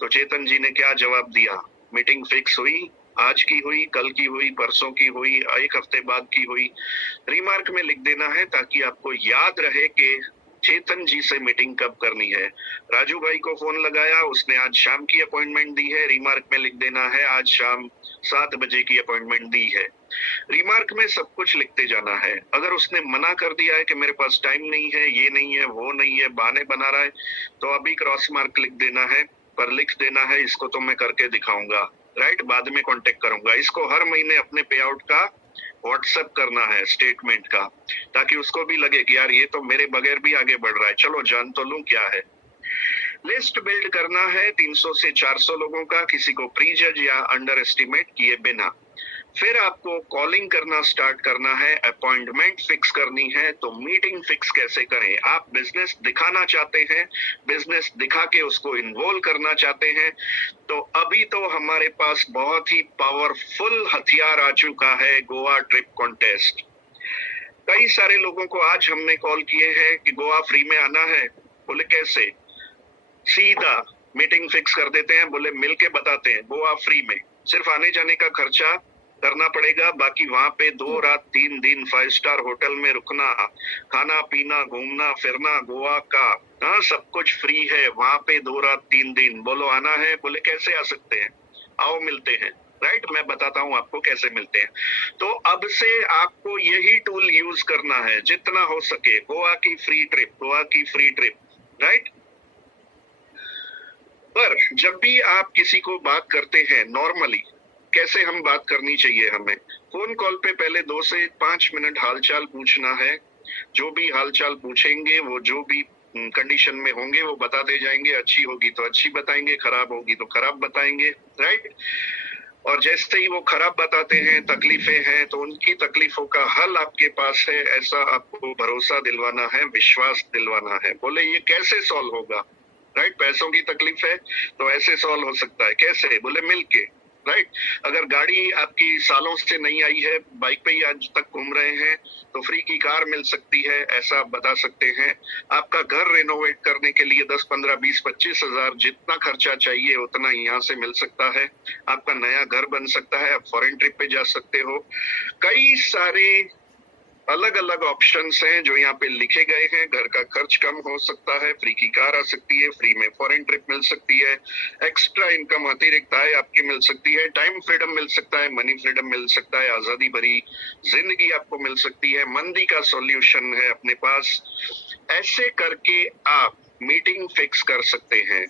तो चेतन जी ने क्या जवाब दिया, मीटिंग फिक्स हुई, आज की हुई, कल की हुई, परसों की हुई, एक हफ्ते बाद की हुई। रिमार्क में लिख देना है ताकि आपको याद रहे कि चेतन जी से मीटिंग कब करनी है। राजू भाई को फोन लगाया, उसने आज शाम की अपॉइंटमेंट दी है, रिमार्क में लिख देना है आज शाम 7 बजे की अपॉइंटमेंट दी है। रिमार्क में सब कुछ लिखते जाना है। अगर उसने मना कर दिया है कि मेरे पास टाइम नहीं है, ये नहीं है, वो नहीं है, बहाने बना रहा है, तो अभी क्रॉस मार्क लिख देना है, पर लिख देना है इसको तो मैं करके दिखाऊंगा, राइट, बाद में कांटेक्ट करूंगा। इसको हर महीने अपने पे आउट का व्हाट्सएप करना है, स्टेटमेंट का, ताकि उसको भी लगे कि यार ये तो मेरे बगैर भी आगे बढ़ रहा है, चलो जान तो लूं क्या है। लिस्ट बिल्ड करना है 300 से 400 लोगों का, किसी को प्री जज या अंडर एस्टिमेट किए बिना। फिर आपको कॉलिंग करना स्टार्ट करना है, अपॉइंटमेंट फिक्स करनी है। तो मीटिंग फिक्स कैसे करें? आप बिजनेस दिखाना चाहते हैं, बिजनेस दिखा के उसको इन्वॉल्व करना चाहते हैं, तो अभी तो हमारे पास बहुत ही पावरफुल हथियार आ चुका है, गोवा ट्रिप कॉन्टेस्ट। कई सारे लोगों को आज हमने कॉल किए हैं कि गोवा फ्री में आना है। बोले कैसे? सीधा मीटिंग फिक्स कर देते हैं, बोले मिलके बताते हैं, गोवा फ्री में सिर्फ आने जाने का खर्चा करना पड़ेगा, बाकी वहां पे 2 रात 3 दिन 5 स्टार होटल में रुकना, खाना पीना, घूमना फिरना गोवा का, हाँ सब कुछ फ्री है। वहां पे 2 रात 3 दिन। बोलो आना है? बोले कैसे आ सकते हैं? आओ मिलते हैं, राइट। मैं बताता हूँ आपको कैसे मिलते हैं। तो अब से आपको यही टूल यूज करना है जितना हो सके। गोवा की फ्री ट्रिप, गोवा की फ्री ट्रिप, राइट। पर जब भी आप किसी को बात करते हैं नॉर्मली, कैसे हम बात करनी चाहिए हमें? फोन कॉल पे पहले 2 से 5 मिनट हालचाल पूछना है। जो भी हालचाल पूछेंगे, वो जो भी कंडीशन में होंगे वो बताते जाएंगे। अच्छी होगी तो अच्छी बताएंगे, खराब होगी तो खराब बताएंगे, राइट। और जैसे ही वो खराब बताते हैं, तकलीफें हैं, तो उनकी तकलीफों का हल आपके पास है, ऐसा आपको भरोसा दिलवाना है, विश्वास दिलवाना है। बोले ये कैसे सॉल्व होगा? राइट, पैसों की तकलीफ है तो ऐसे सॉल्व हो सकता है, कैसे? बोले मिलके। राइट, अगर गाड़ी आपकी सालों से नहीं आई है, बाइक पे ही आज तक घूम रहे हैं, तो फ्री की कार मिल सकती है, ऐसा आप बता सकते हैं। आपका घर रेनोवेट करने के लिए 10, 15, 20, 25 हजार जितना खर्चा चाहिए उतना यहाँ से मिल सकता है। आपका नया घर बन सकता है, आप फॉरेन ट्रिप पे जा सकते हो। कई सारे अलग अलग ऑप्शंस हैं जो यहाँ पे लिखे गए हैं। घर का खर्च कम हो सकता है, फ्री की कार आ सकती है, फ्री में फॉरेन ट्रिप मिल सकती है, एक्स्ट्रा इनकम अतिरिक्त आय आपकी मिल सकती है, टाइम फ्रीडम मिल सकता है, मनी फ्रीडम मिल सकता है, आजादी भरी जिंदगी आपको मिल सकती है, मंदी का सॉल्यूशन है अपने पास। ऐसे करके आप मीटिंग फिक्स कर सकते हैं।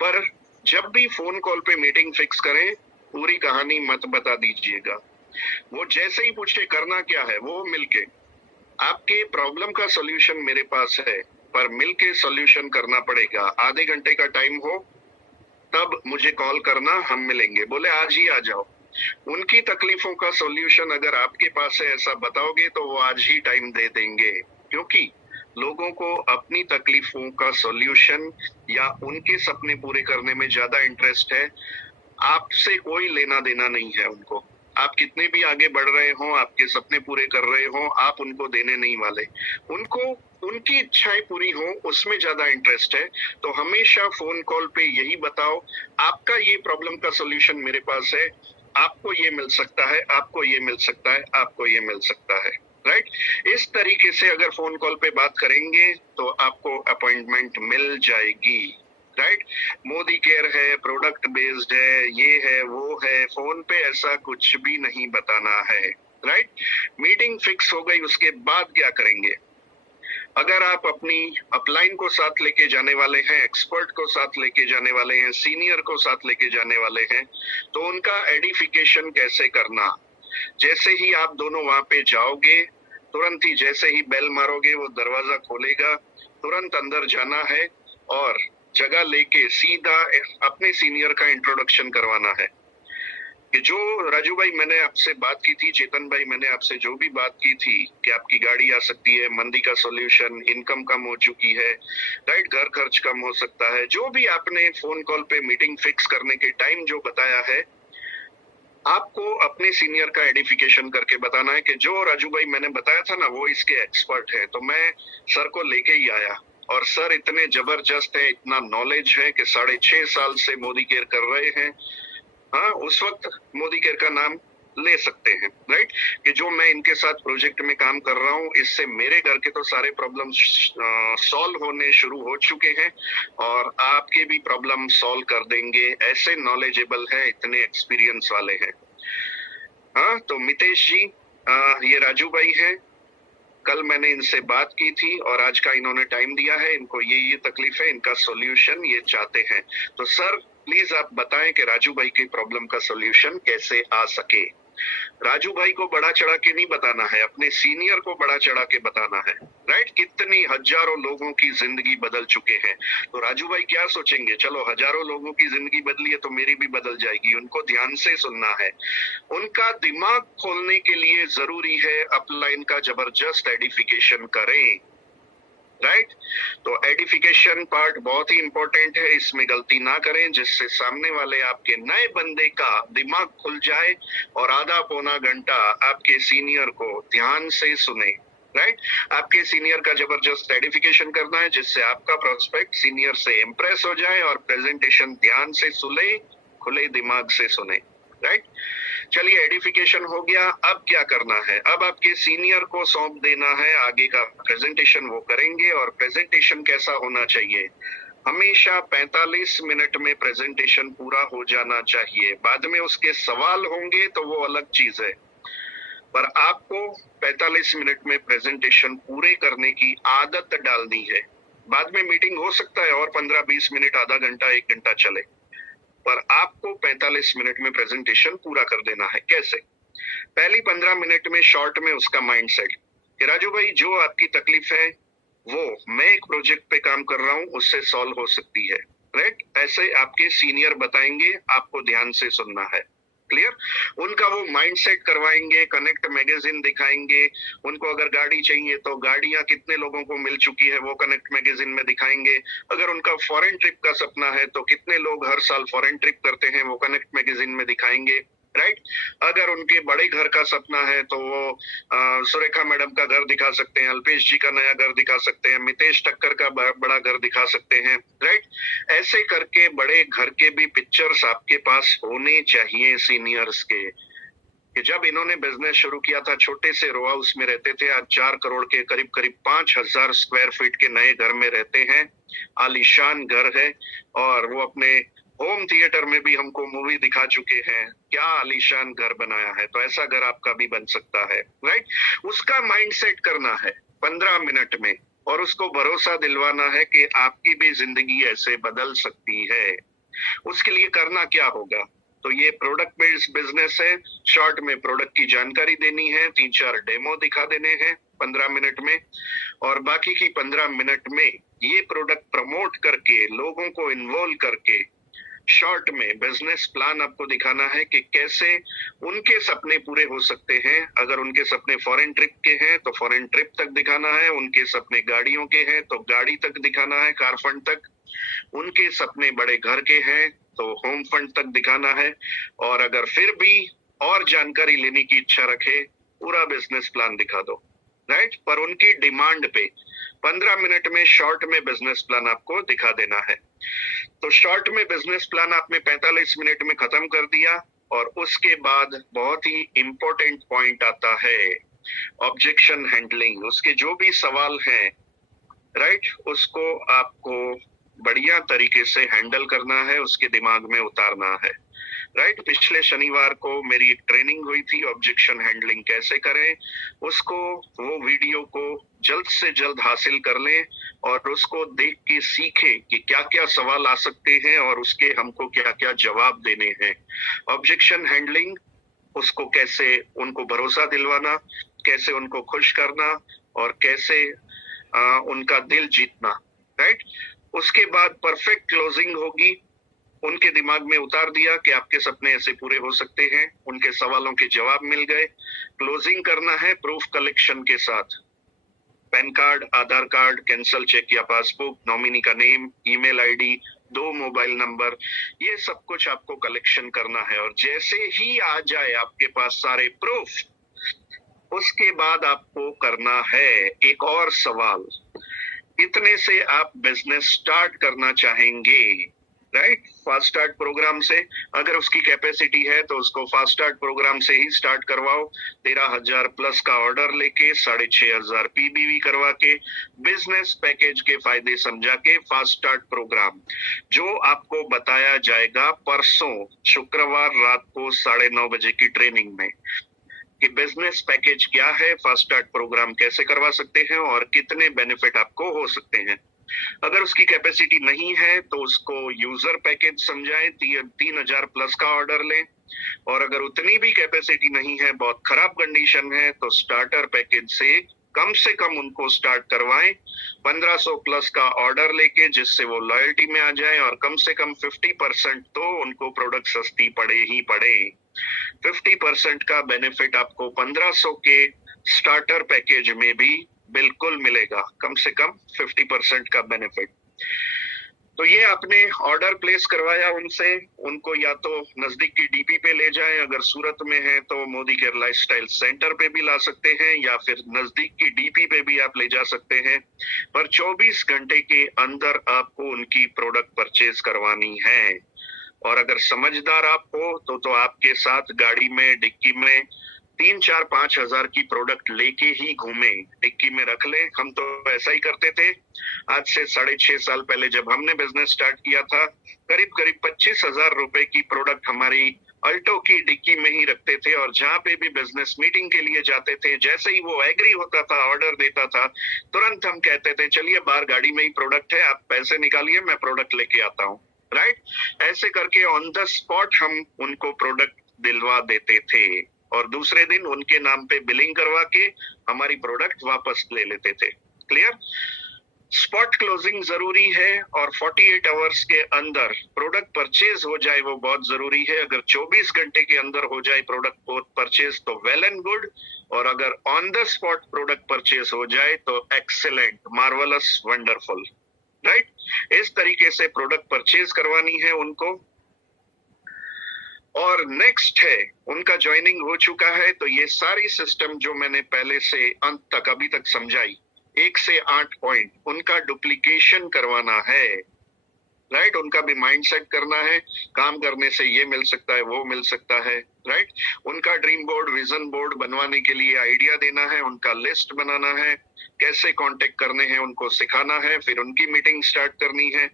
पर जब भी फोन कॉल पे मीटिंग फिक्स करें, पूरी कहानी मत बता दीजिएगा। वो जैसे ही पूछे करना क्या है, वो मिलके आपके प्रॉब्लम का सॉल्यूशन मेरे पास है, पर मिलके सॉल्यूशन करना पड़ेगा। आधे घंटे का टाइम हो तब मुझे कॉल करना, हम मिलेंगे। बोले आज ही आ जाओ। उनकी तकलीफों का सॉल्यूशन अगर आपके पास है ऐसा बताओगे तो वो आज ही टाइम दे देंगे, क्योंकि लोगों को अपनी तकलीफों का सॉल्यूशन या उनके सपने पूरे करने में ज्यादा इंटरेस्ट है। आपसे कोई लेना देना नहीं है उनको। आप कितने भी आगे बढ़ रहे हो, आपके सपने पूरे कर रहे हो, आप उनको देने नहीं वाले। उनको उनकी इच्छाएं पूरी हो उसमें ज्यादा इंटरेस्ट है। तो हमेशा फोन कॉल पे यही बताओ, आपका ये प्रॉब्लम का सॉल्यूशन मेरे पास है, आपको ये मिल सकता है, आपको ये मिल सकता है, आपको ये मिल सकता है। राइट, इस तरीके से अगर फोन कॉल पे बात करेंगे तो आपको अपॉइंटमेंट मिल जाएगी। राइट, मोदी केयर है, प्रोडक्ट बेस्ड है, ये है, वो है। फोन पे ऐसा कुछ भी नहीं बताना है। राइट, मीटिंग फिक्स हो गई, उसके बाद क्या करेंगे? अगर आप अपनी अपलाइन को साथ लेके जाने वाले हैं, एक्सपर्ट को साथ लेके जाने वाले हैं, सीनियर को साथ लेके जाने वाले हैं, तो उनका एडिफिकेशन कैसे करना? जैसे ही आप दोनों वहां पे जाओगे, तुरंत ही जैसे ही बेल मारोगे वो दरवाजा खोलेगा, तुरंत अंदर जाना है और जगह लेके सीधा अपने सीनियर का इंट्रोडक्शन करवाना है कि जो राजू भाई मैंने आपसे बात की थी, चेतन भाई मैंने आपसे जो भी बात की थी कि आपकी गाड़ी आ सकती है, मंदी का सॉल्यूशन, इनकम कम हो चुकी है, राइट, घर खर्च कम हो सकता है, जो भी आपने फोन कॉल पे मीटिंग फिक्स करने के टाइम जो बताया है, आपको अपने सीनियर का एडिफिकेशन करके बताना है कि जो राजू भाई मैंने बताया था ना वो इसके एक्सपर्ट है। तो मैं सर को लेके ही आया और सर इतने जबरदस्त है, इतना नॉलेज है कि 6.5 साल से मोदी केयर कर रहे हैं। हाँ, उस वक्त मोदी केयर का नाम ले सकते हैं। राइट, कि जो मैं इनके साथ प्रोजेक्ट में काम कर रहा हूँ, इससे मेरे घर के तो सारे प्रॉब्लम सॉल्व होने शुरू हो चुके हैं और आपके भी प्रॉब्लम सॉल्व कर देंगे। ऐसे नॉलेजेबल है, इतने एक्सपीरियंस वाले हैं। हाँ, तो मितेश जी, ये राजू भाई हैं, कल मैंने इनसे बात की थी और आज का इन्होंने टाइम दिया है। इनको ये तकलीफ है, इनका सॉल्यूशन ये चाहते हैं। तो सर प्लीज आप बताएं कि राजू भाई की प्रॉब्लम का सॉल्यूशन कैसे आ सके। राजू भाई को बड़ा चढ़ा के नहीं बताना है, अपने सीनियर को बड़ा चढ़ा के बताना है। राइट, कितनी हजारों लोगों की जिंदगी बदल चुके हैं। तो राजू भाई क्या सोचेंगे, चलो हजारों लोगों की जिंदगी बदली है तो मेरी भी बदल जाएगी। उनको ध्यान से सुनना है, उनका दिमाग खोलने के लिए जरूरी है अपलाइन का जबरदस्त एडिफिकेशन करें। राइट, तो एडिफिकेशन पार्ट बहुत ही इंपॉर्टेंट है, इसमें गलती ना करें जिससे सामने वाले आपके नए बंदे का दिमाग खुल जाए और आधा पौना घंटा आपके सीनियर को ध्यान से सुने। राइट, आपके सीनियर का जबरदस्त एडिफिकेशन करना है जिससे आपका प्रोस्पेक्ट सीनियर से इम्प्रेस हो जाए और प्रेजेंटेशन ध्यान से सुने, खुले दिमाग से सुने। राइट, चलिए एडिफिकेशन हो गया, अब क्या करना है? अब आपके सीनियर को सौंप देना है, आगे का प्रेजेंटेशन वो करेंगे। और प्रेजेंटेशन कैसा होना चाहिए? हमेशा 45 मिनट में प्रेजेंटेशन पूरा हो जाना चाहिए। बाद में उसके सवाल होंगे तो वो अलग चीज है, पर आपको 45 मिनट में प्रेजेंटेशन पूरे करने की आदत डालनी है। बाद में मीटिंग हो सकता है और 15-20 मिनट, आधा घंटा, 1 घंटा चले, पर आपको 45 मिनट में प्रेजेंटेशन पूरा कर देना है। कैसे? पहली 15 मिनट में शॉर्ट में उसका माइंडसेट कि राजू भाई जो आपकी तकलीफ है वो मैं एक प्रोजेक्ट पे काम कर रहा हूँ, उससे सॉल्व हो सकती है। राइट, ऐसे आपके सीनियर बताएंगे, आपको ध्यान से सुनना है। क्लियर। उनका वो माइंडसेट करवाएंगे, कनेक्ट मैगजीन दिखाएंगे, उनको अगर गाड़ी चाहिए तो गाड़ियां कितने लोगों को मिल चुकी है वो कनेक्ट मैगजीन में दिखाएंगे, अगर उनका फॉरेन ट्रिप का सपना है तो कितने लोग हर साल फॉरेन ट्रिप करते हैं वो कनेक्ट मैगजीन में दिखाएंगे, राइट। अगर उनके बड़े घर का सपना है तो वो सुरेखा मैडम का घर दिखा सकते हैं, अल्पेश जी का नया घर दिखा सकते हैं, मितेश ठक्कर का बड़ा घर दिखा सकते हैं, राइट। ऐसे करके बड़े घर के भी पिक्चर्स आपके पास होने चाहिए सीनियर्स के, कि जब इन्होंने बिजनेस शुरू किया था छोटे से रो हाउस में रहते थे, आज 4 करोड़ के करीब करीब 5000 स्क्वायर फीट के नए घर में रहते हैं, आलीशान घर है, और वो अपने होम थिएटर में भी हमको मूवी दिखा चुके हैं, क्या आलीशान घर बनाया है। तो ऐसा घर आपका भी बन सकता है, राइट। उसका माइंडसेट करना है 15 मिनट में, और उसको भरोसा दिलवाना है कि आपकी भी जिंदगी ऐसे बदल सकती है। उसके लिए करना क्या होगा, तो ये प्रोडक्ट बेस्ड बिजनेस है, शॉर्ट में प्रोडक्ट की जानकारी देनी है, 3-4 डेमो दिखा देने हैं 15 मिनट में, और बाकी की 15 मिनट में ये प्रोडक्ट प्रमोट करके लोगों को इन्वॉल्व करके शॉर्ट में बिजनेस प्लान आपको दिखाना है कि कैसे उनके सपने पूरे हो सकते हैं। अगर उनके सपने फॉरेन ट्रिप के हैं तो फॉरेन ट्रिप तक दिखाना है, उनके सपने गाड़ियों के हैं तो गाड़ी तक दिखाना है, कार फंड तक, उनके सपने बड़े घर के हैं तो होम फंड तक दिखाना है, और अगर फिर भी और जानकारी लेने की इच्छा रखे पूरा बिजनेस प्लान दिखा दो, राइट। पर उनकी डिमांड पे 15 मिनट में शॉर्ट में बिजनेस प्लान आपको दिखा देना है। तो शॉर्ट में बिजनेस प्लान आपने 45 मिनट में खत्म कर दिया, और उसके बाद बहुत ही इंपॉर्टेंट पॉइंट आता है ऑब्जेक्शन हैंडलिंग। उसके जो भी सवाल हैं, राइट, उसको आपको बढ़िया तरीके से हैंडल करना है, उसके दिमाग में उतारना है, राइट। पिछले शनिवार को मेरी एक ट्रेनिंग हुई थी ऑब्जेक्शन हैंडलिंग कैसे करें, उसको वो वीडियो को जल्द से जल्द हासिल कर लें और उसको देख के सीखें कि क्या क्या सवाल आ सकते हैं और उसके हमको क्या क्या जवाब देने हैं। ऑब्जेक्शन हैंडलिंग, उसको कैसे उनको भरोसा दिलवाना, कैसे उनको खुश करना, और कैसे उनका दिल जीतना, राइट। उसके बाद परफेक्ट क्लोजिंग होगी। उनके दिमाग में उतार दिया कि आपके सपने ऐसे पूरे हो सकते हैं, उनके सवालों के जवाब मिल गए। क्लोजिंग करना है प्रूफ कलेक्शन के साथ, पैन कार्ड, आधार कार्ड, कैंसल चेक या पासबुक, नॉमिनी का name, email ID, 2 mobile number, ये सब कुछ आपको कलेक्शन करना है। और जैसे ही आ जाए आपके पास सारे प्रूफ, उसके बाद आपको करना है एक और सवाल, इतने से आप बिजनेस स्टार्ट करना चाहेंगे, राइट। फास्ट स्टार्ट प्रोग्राम से, अगर उसकी कैपेसिटी है तो उसको फास्ट स्टार्ट प्रोग्राम से ही स्टार्ट करवाओ। 13,000 प्लस का ऑर्डर लेके 6,500 पीबीवी करवा के बिजनेस पैकेज के फायदे समझा के फास्ट स्टार्ट प्रोग्राम, जो आपको बताया जाएगा परसों शुक्रवार रात को 9:30 बजे की ट्रेनिंग में, कि बिजनेस पैकेज क्या है, फास्ट स्टार्ट प्रोग्राम कैसे करवा सकते हैं और कितने बेनिफिट आपको हो सकते हैं। अगर उसकी कैपेसिटी नहीं है तो उसको यूजर पैकेज समझाएं, 3,000 प्लस का ऑर्डर लें, और अगर उतनी भी कैपेसिटी नहीं है, बहुत खराब कंडीशन है, तो स्टार्टर पैकेज से कम उनको स्टार्ट करवाएं 1500 प्लस का ऑर्डर लेके, जिससे वो लॉयल्टी में आ जाए, और कम से कम 50% तो उनको प्रोडक्ट सस्ती पड़े ही पड़े। 50% का बेनिफिट आपको 1500 के स्टार्टर पैकेज में भी बिल्कुल मिलेगा, कम से कम 50% का बेनिफिट। तो ये आपने ऑर्डर प्लेस करवाया उनसे, उनको या तो नजदीक की डीपी पे ले जाएं, अगर सूरत में है तो मोदी केयर लाइफस्टाइल सेंटर पे भी ला सकते हैं, या फिर नजदीक की डीपी पे भी आप ले जा सकते हैं, पर 24 घंटे के अंदर आपको उनकी प्रोडक्ट परचेज करवानी है। और अगर समझदार आप हो तो आपके साथ गाड़ी में डिक्की में 3-4-5 हजार की प्रोडक्ट लेके ही घूमे, डिक्की में रख ले। हम तो ऐसा ही करते थे। आज से 6.5 साल पहले जब हमने बिजनेस स्टार्ट किया था, करीब करीब 25,000 रुपए की प्रोडक्ट हमारी अल्टो की डिक्की में ही रखते थे, और जहां पे भी बिजनेस मीटिंग के लिए जाते थे, जैसे ही वो एग्री होता था, ऑर्डर देता था, तुरंत हम कहते थे चलिए बाहर गाड़ी में ही प्रोडक्ट है, आप पैसे निकालिए, मैं प्रोडक्ट लेके आता हूँ, राइट। ऐसे करके ऑन द स्पॉट हम उनको प्रोडक्ट दिलवा देते थे, और दूसरे दिन उनके नाम पे बिलिंग करवा के हमारी प्रोडक्ट वापस ले लेते थे। क्लियर। स्पॉट क्लोजिंग जरूरी है और 48 आवर्स के अंदर प्रोडक्ट परचेज हो जाए वो बहुत जरूरी है। अगर 24 घंटे के अंदर हो जाए प्रोडक्ट परचेज तो वेल एंड गुड, और अगर on the spot product purchase हो जाए तो एक्सेलेंट, मार्वलस, वंडरफुल, राइट। इस तरीके से प्रोडक्ट परचेज करवानी है उनको। और नेक्स्ट है, उनका ज्वाइनिंग हो चुका है तो ये सारी सिस्टम जो मैंने पहले से अंत तक अभी तक समझाई, 1 से 8 पॉइंट, उनका डुप्लीकेशन करवाना है, राइट। उनका भी माइंडसेट करना है, काम करने से ये मिल सकता है, वो मिल सकता है, राइट। उनका ड्रीम बोर्ड, विजन बोर्ड बनवाने के लिए आइडिया देना है, उनका लिस्ट बनाना है, कैसे कांटेक्ट करने हैं उनको सिखाना है, फिर उनकी मीटिंग स्टार्ट करनी है।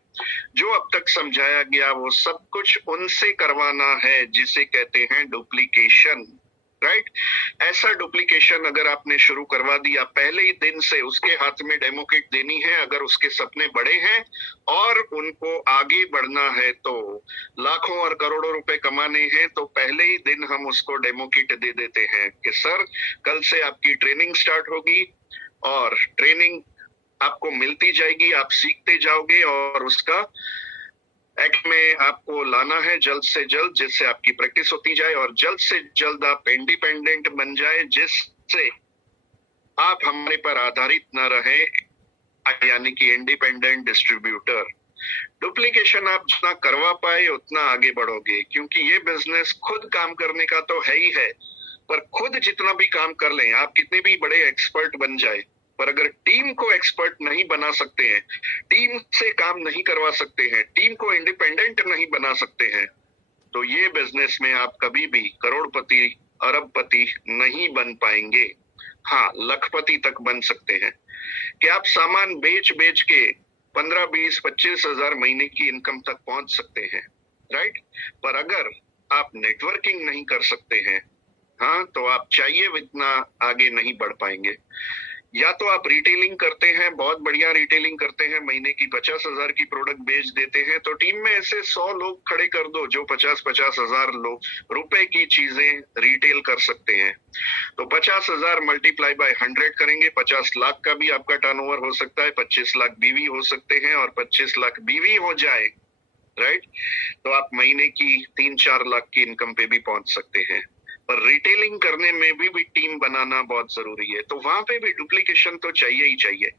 जो अब तक समझाया गया वो सब कुछ उनसे करवाना है, जिसे कहते हैं डुप्लीकेशन, राइट। ऐसा डुप्लीकेशन अगर आपने शुरू करवा दिया पहले ही दिन से, उसके हाथ में डेमो किट देनी है। अगर उसके सपने बड़े हैं और उनको आगे बढ़ना है तो लाखों और करोड़ों रुपए कमाने हैं, तो पहले ही दिन हम उसको डेमो किट दे देते हैं कि सर कल से आपकी ट्रेनिंग स्टार्ट होगी और ट्रेनिंग आपको मिलती जाएगी, आप सीखते जाओगे और उसका एक्ट में आपको लाना है जल्द से जल्द, जिससे आपकी प्रैक्टिस होती जाए और जल्द से जल्द आप इंडिपेंडेंट बन जाए, जिससे आप हमारे पर आधारित न रहे, यानी कि इंडिपेंडेंट डिस्ट्रीब्यूटर। डुप्लीकेशन आप जितना करवा पाए उतना आगे बढ़ोगे, क्योंकि ये बिजनेस खुद काम करने का तो है ही है, पर खुद जितना भी काम कर लें, आप कितने भी बड़े एक्सपर्ट बन जाए, पर अगर टीम को एक्सपर्ट नहीं बना सकते हैं, टीम से काम नहीं करवा सकते हैं, टीम को इंडिपेंडेंट नहीं बना सकते हैं, तो ये बिजनेस में आप कभी भी करोड़पति, अरबपति नहीं बन पाएंगे। हाँ, लखपति तक बन सकते हैं कि आप सामान बेच बेच के 15, 20, 25 हजार महीने की इनकम तक पहुंच सकते हैं, राइट। पर अगर आप नेटवर्किंग नहीं कर सकते हैं, हाँ, तो आप चाहिए इतना आगे नहीं बढ़ पाएंगे। या तो आप रिटेलिंग करते हैं, बहुत बढ़िया रिटेलिंग करते हैं, महीने की 50,000 की प्रोडक्ट बेच देते हैं, तो टीम में ऐसे 100 लोग खड़े कर दो जो 50-50 हजार रुपए की चीजें रिटेल कर सकते हैं। तो 50,000 मल्टीप्लाई बाय 100 करेंगे, 50 लाख का भी आपका टर्नओवर हो सकता है, 25 लाख बीवी हो सकते हैं, और 25 लाख बीवी हो जाए, राइट, तो आप महीने की 3-4 लाख की इनकम पे भी पहुंच सकते हैं। पर रिटेलिंग करने में भी टीम बनाना बहुत जरूरी है, तो वहां पे भी डुप्लीकेशन तो चाहिए ही चाहिए।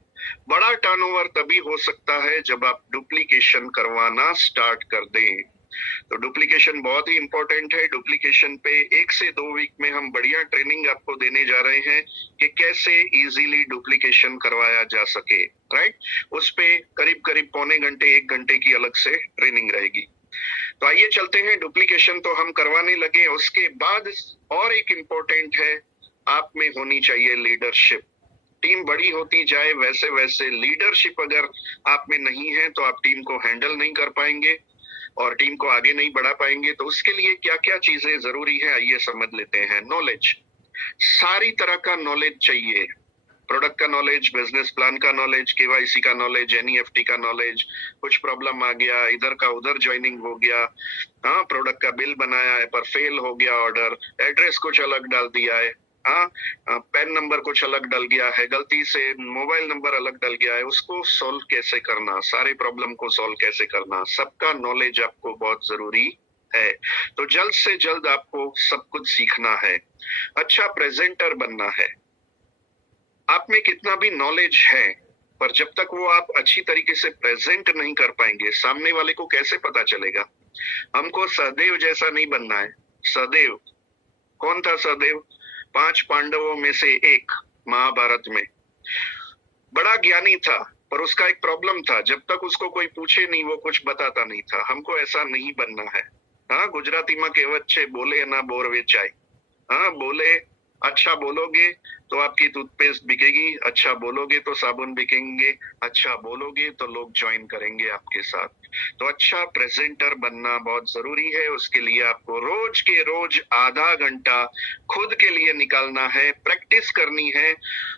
बड़ा टर्नओवर तभी हो सकता है जब आप डुप्लीकेशन करवाना स्टार्ट कर दें। तो डुप्लीकेशन बहुत ही इंपॉर्टेंट है। डुप्लीकेशन पे 1 से 2 वीक में हम बढ़िया ट्रेनिंग आपको देने जा रहे हैं कि कैसे इजीली डुप्लीकेशन करवाया जा सके, राइट। उस पे करीब करीब पौने घंटे, 1 घंटे की अलग से ट्रेनिंग रहेगी। तो आइए चलते हैं, डुप्लीकेशन तो हम करवाने लगे। उसके बाद और एक इम्पोर्टेंट है, आप में होनी चाहिए लीडरशिप। टीम बड़ी होती जाए वैसे वैसे लीडरशिप अगर आप में नहीं है तो आप टीम को हैंडल नहीं कर पाएंगे और टीम को आगे नहीं बढ़ा पाएंगे। तो उसके लिए क्या क्या चीजें जरूरी है, आइए समझ लेते हैं। नॉलेज, सारी तरह का नॉलेज चाहिए। प्रोडक्ट का नॉलेज, बिजनेस प्लान का नॉलेज, केवाईसी का नॉलेज, एनईएफटी का नॉलेज, कुछ प्रॉब्लम आ गया, इधर का उधर ज्वाइनिंग हो गया, हाँ, प्रोडक्ट का बिल बनाया है पर फेल हो गया ऑर्डर, एड्रेस कुछ अलग डाल दिया है, हाँ, पेन नंबर कुछ अलग डल गया है, गलती से मोबाइल नंबर अलग डल गया है, उसको सॉल्व कैसे करना, सारे प्रॉब्लम को सॉल्व कैसे करना, सबका नॉलेज आपको बहुत जरूरी है। तो जल्द से जल्द आपको सब कुछ सीखना है। अच्छा प्रेजेंटर बनना है। आप में कितना भी नॉलेज है, पर जब तक वो आप अच्छी तरीके से प्रेजेंट नहीं कर पाएंगे, सामने वाले को कैसे पता चलेगा। हमको सहदेव जैसा नहीं बनना है। सहदेव कौन था? सहदेव 5 पांडवों में से एक, महाभारत में बड़ा ज्ञानी था, पर उसका एक प्रॉब्लम था, जब तक उसको कोई पूछे नहीं वो कुछ बताता नहीं था। हमको ऐसा नहीं बनना है। हाँ, गुजराती में कहेवत छे, बोले ना बोर वेचाय। हाँ, बोले अच्छा बोलोगे तो आपकी टूथपेस्ट बिकेगी, अच्छा बोलोगे तो साबुन बिकेंगे, अच्छा बोलोगे तो लोग ज्वाइन करेंगे आपके साथ। तो अच्छा प्रेजेंटर बनना बहुत जरूरी है। उसके लिए आपको रोज के रोज आधा घंटा खुद के लिए निकालना है, प्रैक्टिस करनी है।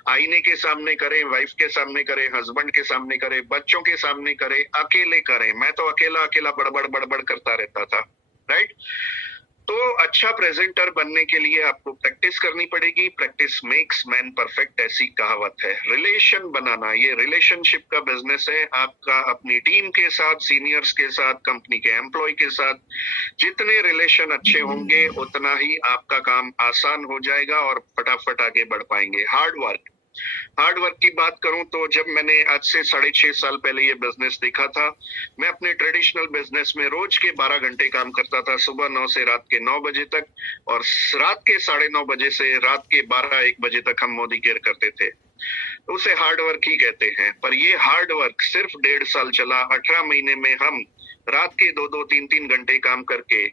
आईने के सामने करें, वाइफ के सामने करें, हस्बैंड के सामने करें, बच्चों के सामने करें, अकेले करें। मैं तो अकेला अकेला बड़बड़ बड़बड़ करता रहता था, राइट। तो अच्छा प्रेजेंटर बनने के लिए आपको प्रैक्टिस करनी पड़ेगी। प्रैक्टिस मेक्स मैन परफेक्ट, ऐसी कहावत है। रिलेशन बनाना, ये रिलेशनशिप का बिजनेस है आपका अपनी टीम के साथ, सीनियर्स के साथ, कंपनी के एम्प्लॉय के साथ। जितने रिलेशन अच्छे होंगे उतना ही आपका काम आसान हो जाएगा और फटाफट आगे बढ़ पाएंगे। हार्ड वर्क की बात करूं तो जब मैंने आज से 6.5 साल पहले ये बिजनेस देखा था, मैं अपने ट्रेडिशनल बिजनेस में रोज के 12 घंटे काम करता था, सुबह 9 से रात के 9 बजे तक, और रात के 9:30 बजे से रात के 12-1 बजे तक हम मोदी केयर करते थे। तो उसे हार्ड वर्क ही कहते हैं। पर ये हार्ड वर्क सिर्फ 1.5 साल चला। 18 महीने में हम रात के 2-2, 3-3 घंटे काम करके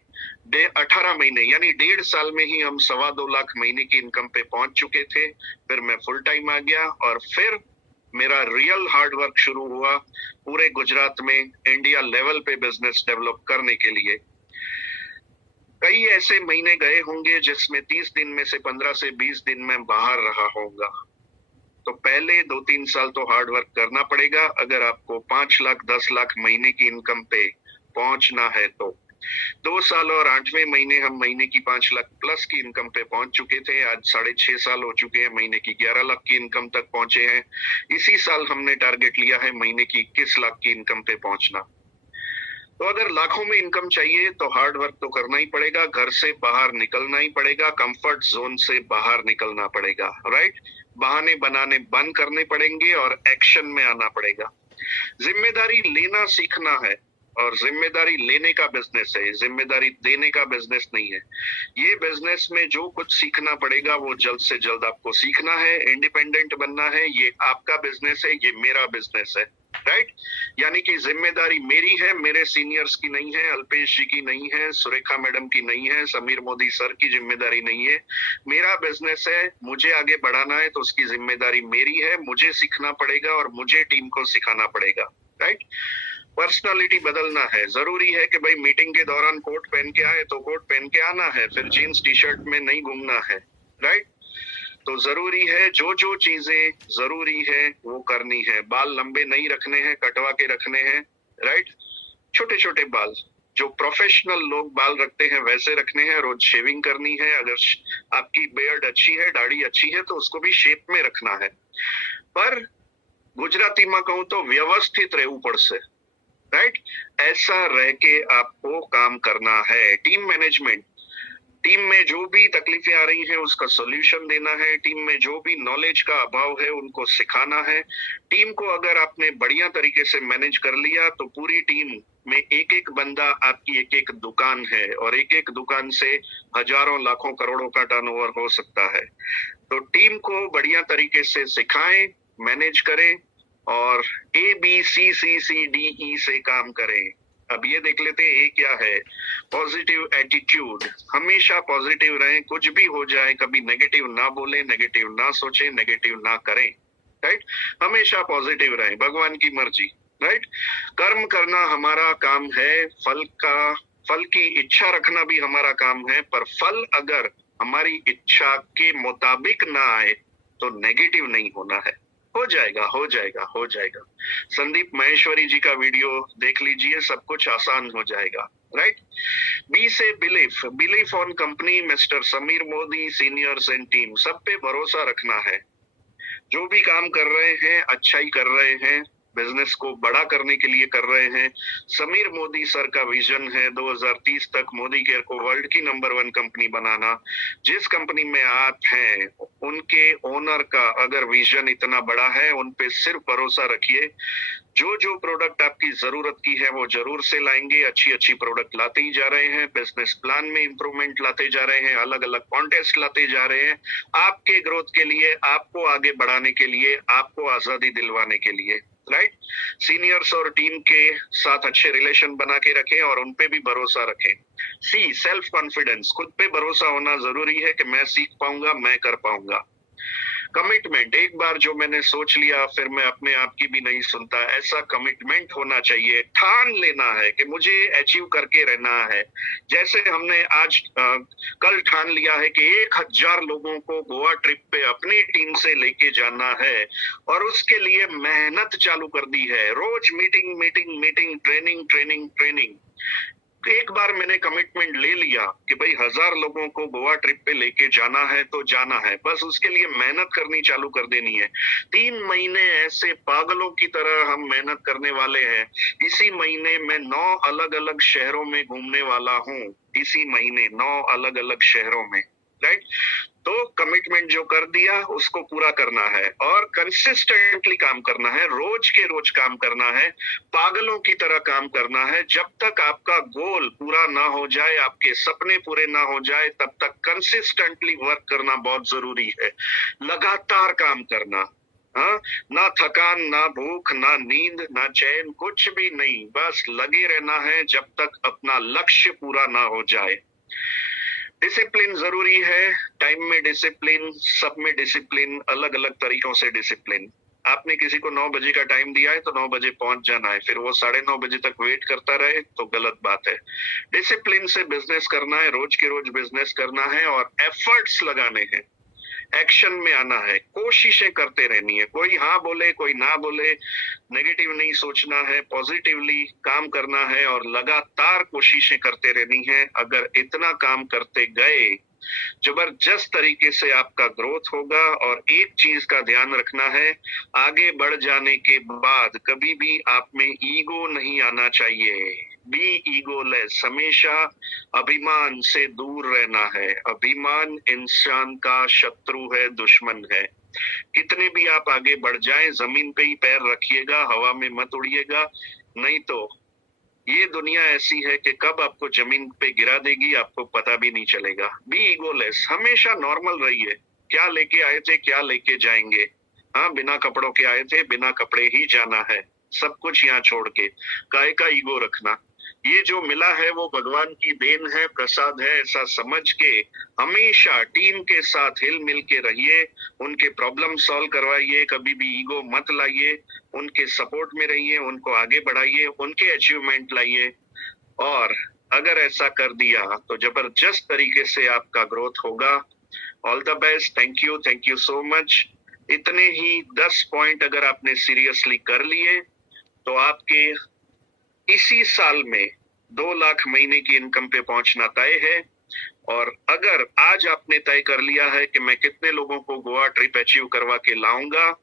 18 महीने यानी 1.5 साल में ही हम 2.25 लाख महीने की इनकम पे पहुंच चुके थे। फिर मैं फुल टाइम आ गया और फिर मेरा रियल हार्ड वर्क शुरू हुआ पूरे गुजरात में इंडिया लेवल पे बिजनेस डेवलप करने के लिए। कई ऐसे महीने गए होंगे जिसमें 30 दिन में से 15 से 20 दिन में बाहर रहा होगा। तो पहले 2-3 साल तो हार्ड वर्क करना पड़ेगा अगर आपको 5 लाख 10 लाख महीने की इनकम पे पहुंचना है। तो 2 साल और 8वें महीने हम महीने की 5 लाख प्लस की इनकम पे पहुंच चुके थे। आज 6.5 साल हो चुके हैं, महीने की 11 लाख की इनकम तक पहुंचे हैं। इसी साल हमने टारगेट लिया है महीने की 21 लाख की इनकम पे पहुंचना। तो अगर लाखों में इनकम चाहिए तो हार्ड वर्क तो करना ही पड़ेगा, घर से बाहर निकलना ही पड़ेगा, कंफर्ट जोन से बाहर निकलना पड़ेगा, राइट। बहाने बनाने बंद करने पड़ेंगे और एक्शन में आना पड़ेगा। जिम्मेदारी लेना सीखना है और जिम्मेदारी लेने का बिजनेस है, जिम्मेदारी देने का बिजनेस नहीं है। ये बिजनेस में जो कुछ सीखना पड़ेगा वो जल्द से जल्द आपको सीखना है। इंडिपेंडेंट बनना है। ये आपका बिजनेस है, ये मेरा बिजनेस है, राइट। यानी कि जिम्मेदारी मेरी है, मेरे सीनियर्स की नहीं है, अल्पेश जी की नहीं है, सुरेखा मैडम की नहीं है, समीर मोदी सर की जिम्मेदारी नहीं है। मेरा बिजनेस है, मुझे आगे बढ़ाना है तो उसकी जिम्मेदारी मेरी है। मुझे सीखना पड़ेगा और मुझे टीम को सिखाना पड़ेगा, राइट। पर्सनालिटी बदलना है। जरूरी है कि भाई मीटिंग के दौरान कोट पहन के आए तो कोट पहन के आना है, फिर जीन्स टी शर्ट में नहीं घूमना है, राइट। तो जरूरी है, जो जो चीजें जरूरी है वो करनी है। बाल लंबे नहीं रखने हैं, कटवा के रखने हैं, राइट। छोटे छोटे बाल, जो प्रोफेशनल लोग बाल रखते हैं वैसे रखने हैं। रोज शेविंग करनी है। अगर आपकी बियर्ड अच्छी है, दाढ़ी अच्छी है तो उसको भी शेप में रखना है। पर गुजराती में कहूं तो व्यवस्थित रहવું પડશે, राइट। ऐसा रह के आपको काम करना है। टीम मैनेजमेंट, टीम में जो भी तकलीफें आ रही हैं उसका सॉल्यूशन देना है। टीम में जो भी नॉलेज का अभाव है उनको सिखाना है। टीम को अगर आपने बढ़िया तरीके से मैनेज कर लिया तो पूरी टीम में एक एक बंदा आपकी एक एक दुकान है और एक एक दुकान से हजारों लाखों करोड़ों का टर्नओवर हो सकता है। तो टीम को बढ़िया तरीके से सिखाएं, मैनेज करें और ABCCCDE से काम करें। अब ये देख लेते हैं ए क्या है। पॉजिटिव एटीट्यूड, हमेशा पॉजिटिव रहें, कुछ भी हो जाए कभी नेगेटिव ना बोले, नेगेटिव ना सोचें, नेगेटिव ना करें, राइट। हमेशा पॉजिटिव रहें, भगवान की मर्जी, राइट। कर्म करना हमारा काम है, फल की इच्छा रखना भी हमारा काम है। पर फल अगर हमारी इच्छा के मुताबिक ना आए तो नेगेटिव नहीं होना है। हो जाएगा, हो जाएगा, हो जाएगा। संदीप माहेश्वरी जी का वीडियो देख लीजिए, सब कुछ आसान हो जाएगा, राइट। बी से belief on company, mister Sameer Modi, seniors and team, सब पे भरोसा रखना है। जो भी काम कर रहे हैं अच्छा ही कर रहे हैं, बिजनेस को बड़ा करने के लिए कर रहे हैं। समीर मोदी सर का विजन है 2030 तक मोदी केयर को वर्ल्ड की नंबर 1 कंपनी बनाना। जिस कंपनी में आप हैं उनके ओनर का अगर विजन इतना बड़ा है, उन पे सिर्फ भरोसा रखिए। जो जो प्रोडक्ट आपकी जरूरत की है वो जरूर से लाएंगे। अच्छी अच्छी प्रोडक्ट लाते ही जा रहे हैं, बिजनेस प्लान में इंप्रूवमेंट लाते जा रहे हैं, अलग अलग कॉन्टेस्ट लाते जा रहे हैं, आपके ग्रोथ के लिए, आपको आगे बढ़ाने के लिए, आपको आजादी दिलवाने के लिए, राइट। सीनियर्स और टीम के साथ अच्छे रिलेशन बना के रखें और उन पे भी भरोसा रखें। सी, सेल्फ कॉन्फिडेंस, खुद पे भरोसा होना जरूरी है कि मैं सीख पाऊंगा, मैं कर पाऊंगा। कमिटमेंट, एक बार जो मैंने सोच लिया फिर मैं अपने आप की भी नहीं सुनता, ऐसा कमिटमेंट होना चाहिए। ठान लेना है कि मुझे अचीव करके रहना है। जैसे हमने आज कल ठान लिया है कि 1000 लोगों को गोवा ट्रिप पे अपनी टीम से लेके जाना है और उसके लिए मेहनत चालू कर दी है। रोज meeting meeting meeting, training training training. एक बार मैंने कमिटमेंट ले लिया कि भाई 1000 लोगों को गोवा ट्रिप पे लेके जाना है तो जाना है, बस उसके लिए मेहनत करनी चालू कर देनी है। 3 महीने ऐसे पागलों की तरह हम मेहनत करने वाले हैं। इसी महीने मैं 9 अलग अलग शहरों में घूमने वाला हूँ। इसी महीने 9 अलग अलग शहरों में, राइट। तो कमिटमेंट जो कर दिया उसको पूरा करना है और कंसिस्टेंटली काम करना है, रोज के रोज काम करना है, पागलों की तरह काम करना है। जब तक आपका गोल पूरा ना हो जाए, आपके सपने पूरे ना हो जाए, तब तक कंसिस्टेंटली वर्क करना बहुत जरूरी है। लगातार काम करना, हाँ, ना थकान, ना भूख, ना नींद, ना चैन, कुछ भी नहीं, बस लगे रहना है जब तक अपना लक्ष्य पूरा ना हो जाए। डिसिप्लिन जरूरी है, टाइम में डिसिप्लिन, सब में डिसिप्लिन, अलग अलग तरीकों से डिसिप्लिन। आपने किसी को 9 बजे का टाइम दिया है तो 9 बजे पहुंच जाना है, फिर वो 9:30 बजे तक वेट करता रहे तो गलत बात है। डिसिप्लिन से बिजनेस करना है, रोज के रोज बिजनेस करना है और एफर्ट्स लगाने हैं, एक्शन में आना है, कोशिशें करते रहनी है। कोई हाँ बोले कोई ना बोले, नेगेटिव नहीं सोचना है, पॉजिटिवली काम करना है और लगातार कोशिशें करते रहनी है। अगर इतना काम करते गए, जबरदस्त तरीके से आपका ग्रोथ होगा। और एक चीज का ध्यान रखना है, आगे बढ़ जाने के बाद कभी भी आप में ईगो नहीं आना चाहिए। बी ईगोलेस, हमेशा अभिमान से दूर रहना है। अभिमान इंसान का शत्रु है, दुश्मन है। कितने भी आप आगे बढ़ जाएं, जमीन पे ही पैर रखिएगा, हवा में मत उड़िएगा, नहीं तो ये दुनिया ऐसी है कि कब आपको जमीन पे गिरा देगी आपको पता भी नहीं चलेगा। बी ईगोलेस, हमेशा नॉर्मल रहिए। क्या लेके आए थे, क्या लेके जाएंगे। हाँ, बिना कपड़ों के आए थे, बिना कपड़े ही जाना है। सब कुछ यहाँ छोड़ के काहे का ईगो रखना। ये जो मिला है वो भगवान की देन है, प्रसाद है, ऐसा समझ के हमेशा टीम के साथ हिल मिल के रहिए, उनके प्रॉब्लम सॉल्व करवाइए, कभी भी ईगो मत लाइए, उनके सपोर्ट में रहिए, उनको आगे बढ़ाइए, उनके अचीवमेंट लाइए। और अगर ऐसा कर दिया तो जबरदस्त तरीके से आपका ग्रोथ होगा। All the best, thank you so much. इतने ही 10 पॉइंट अगर आपने सीरियसली कर लिए तो आपके इसी साल में 2 लाख महीने की इनकम पे पहुंचना तय है। और अगर आज आपने तय कर लिया है कि मैं कितने लोगों को गोवा ट्रिप अचीव करवा के लाऊंगा,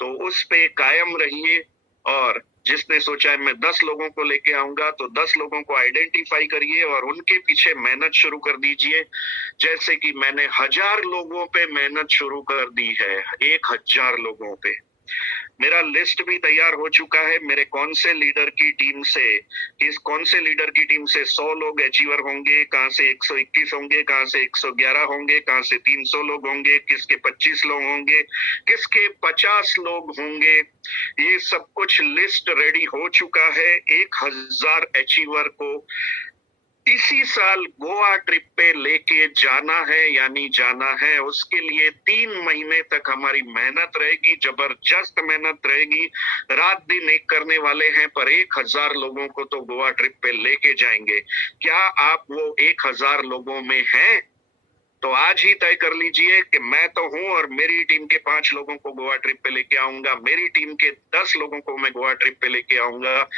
तो उस पे कायम रहिए। और जिसने सोचा है मैं 10 लोगों को लेके आऊंगा, तो 10 लोगों को आइडेंटिफाई करिए और उनके पीछे मेहनत शुरू कर दीजिए। जैसे कि मैंने 1000 लोगों पे मेहनत शुरू कर दी है, 1000 लोगों पे। मेरा लिस्ट भी तैयार हो चुका है। मेरे कौन से लीडर की टीम से 100 लोग अचीवर होंगे, कहां से 121 होंगे, कहां से 111 होंगे, कहां से 300 लोग होंगे, किसके 25 लोग होंगे, किसके 50 लोग होंगे। ये सब कुछ लिस्ट रेडी हो चुका है। 1000 अचीवर को इसी साल गोवा ट्रिप पे लेके जाना है, यानी जाना है। उसके लिए 3 महीने तक हमारी मेहनत रहेगी, जबरदस्त मेहनत रहेगी। रात दिन एक करने वाले हैं, पर 1000 लोगों को तो गोवा ट्रिप पे लेके जाएंगे। क्या आप वो 1000 लोगों में हैं? तो आज ही तय कर लीजिए कि मैं तो हूं और मेरी टीम के 5 लोगों को गोवा ट्रिप पे लेके आऊंगा, मेरी टीम के 10 लोगों को मैं गोवा ट्रिप पे लेके आऊंगा।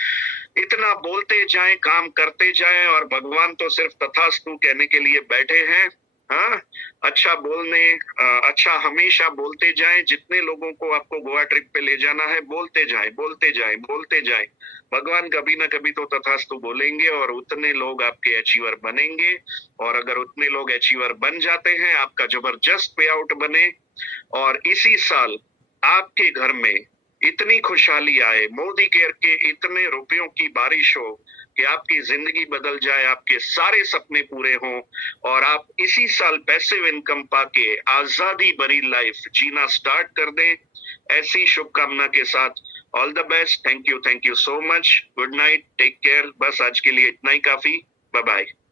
इतना बोलते जाएं, काम करते जाएं, और भगवान तो सिर्फ तथास्तु कहने के लिए बैठे हैं। हाँ, अच्छा हमेशा बोलते जाएं। जितने लोगों को आपको गोवा ट्रिप पे ले जाना है, बोलते जाएं। भगवान कभी ना कभी तो तथास्तु बोलेंगे और उतने लोग आपके अचीवर बनेंगे। और अगर उतने लोग अचीवर बन जाते हैं, आपका जबरदस्त पे आउट बने और इसी साल आपके घर में इतनी खुशहाली आए, मोदी केयर के इतने रुपयों की बारिश हो कि आपकी जिंदगी बदल जाए, आपके सारे सपने पूरे हों और आप इसी साल पैसिव इनकम पाके आजादी भरी लाइफ जीना स्टार्ट कर दें। ऐसी शुभकामना के साथ all the best. Thank you so much. Good night, take care. बस आज के लिए इतना ही काफी। Bye bye.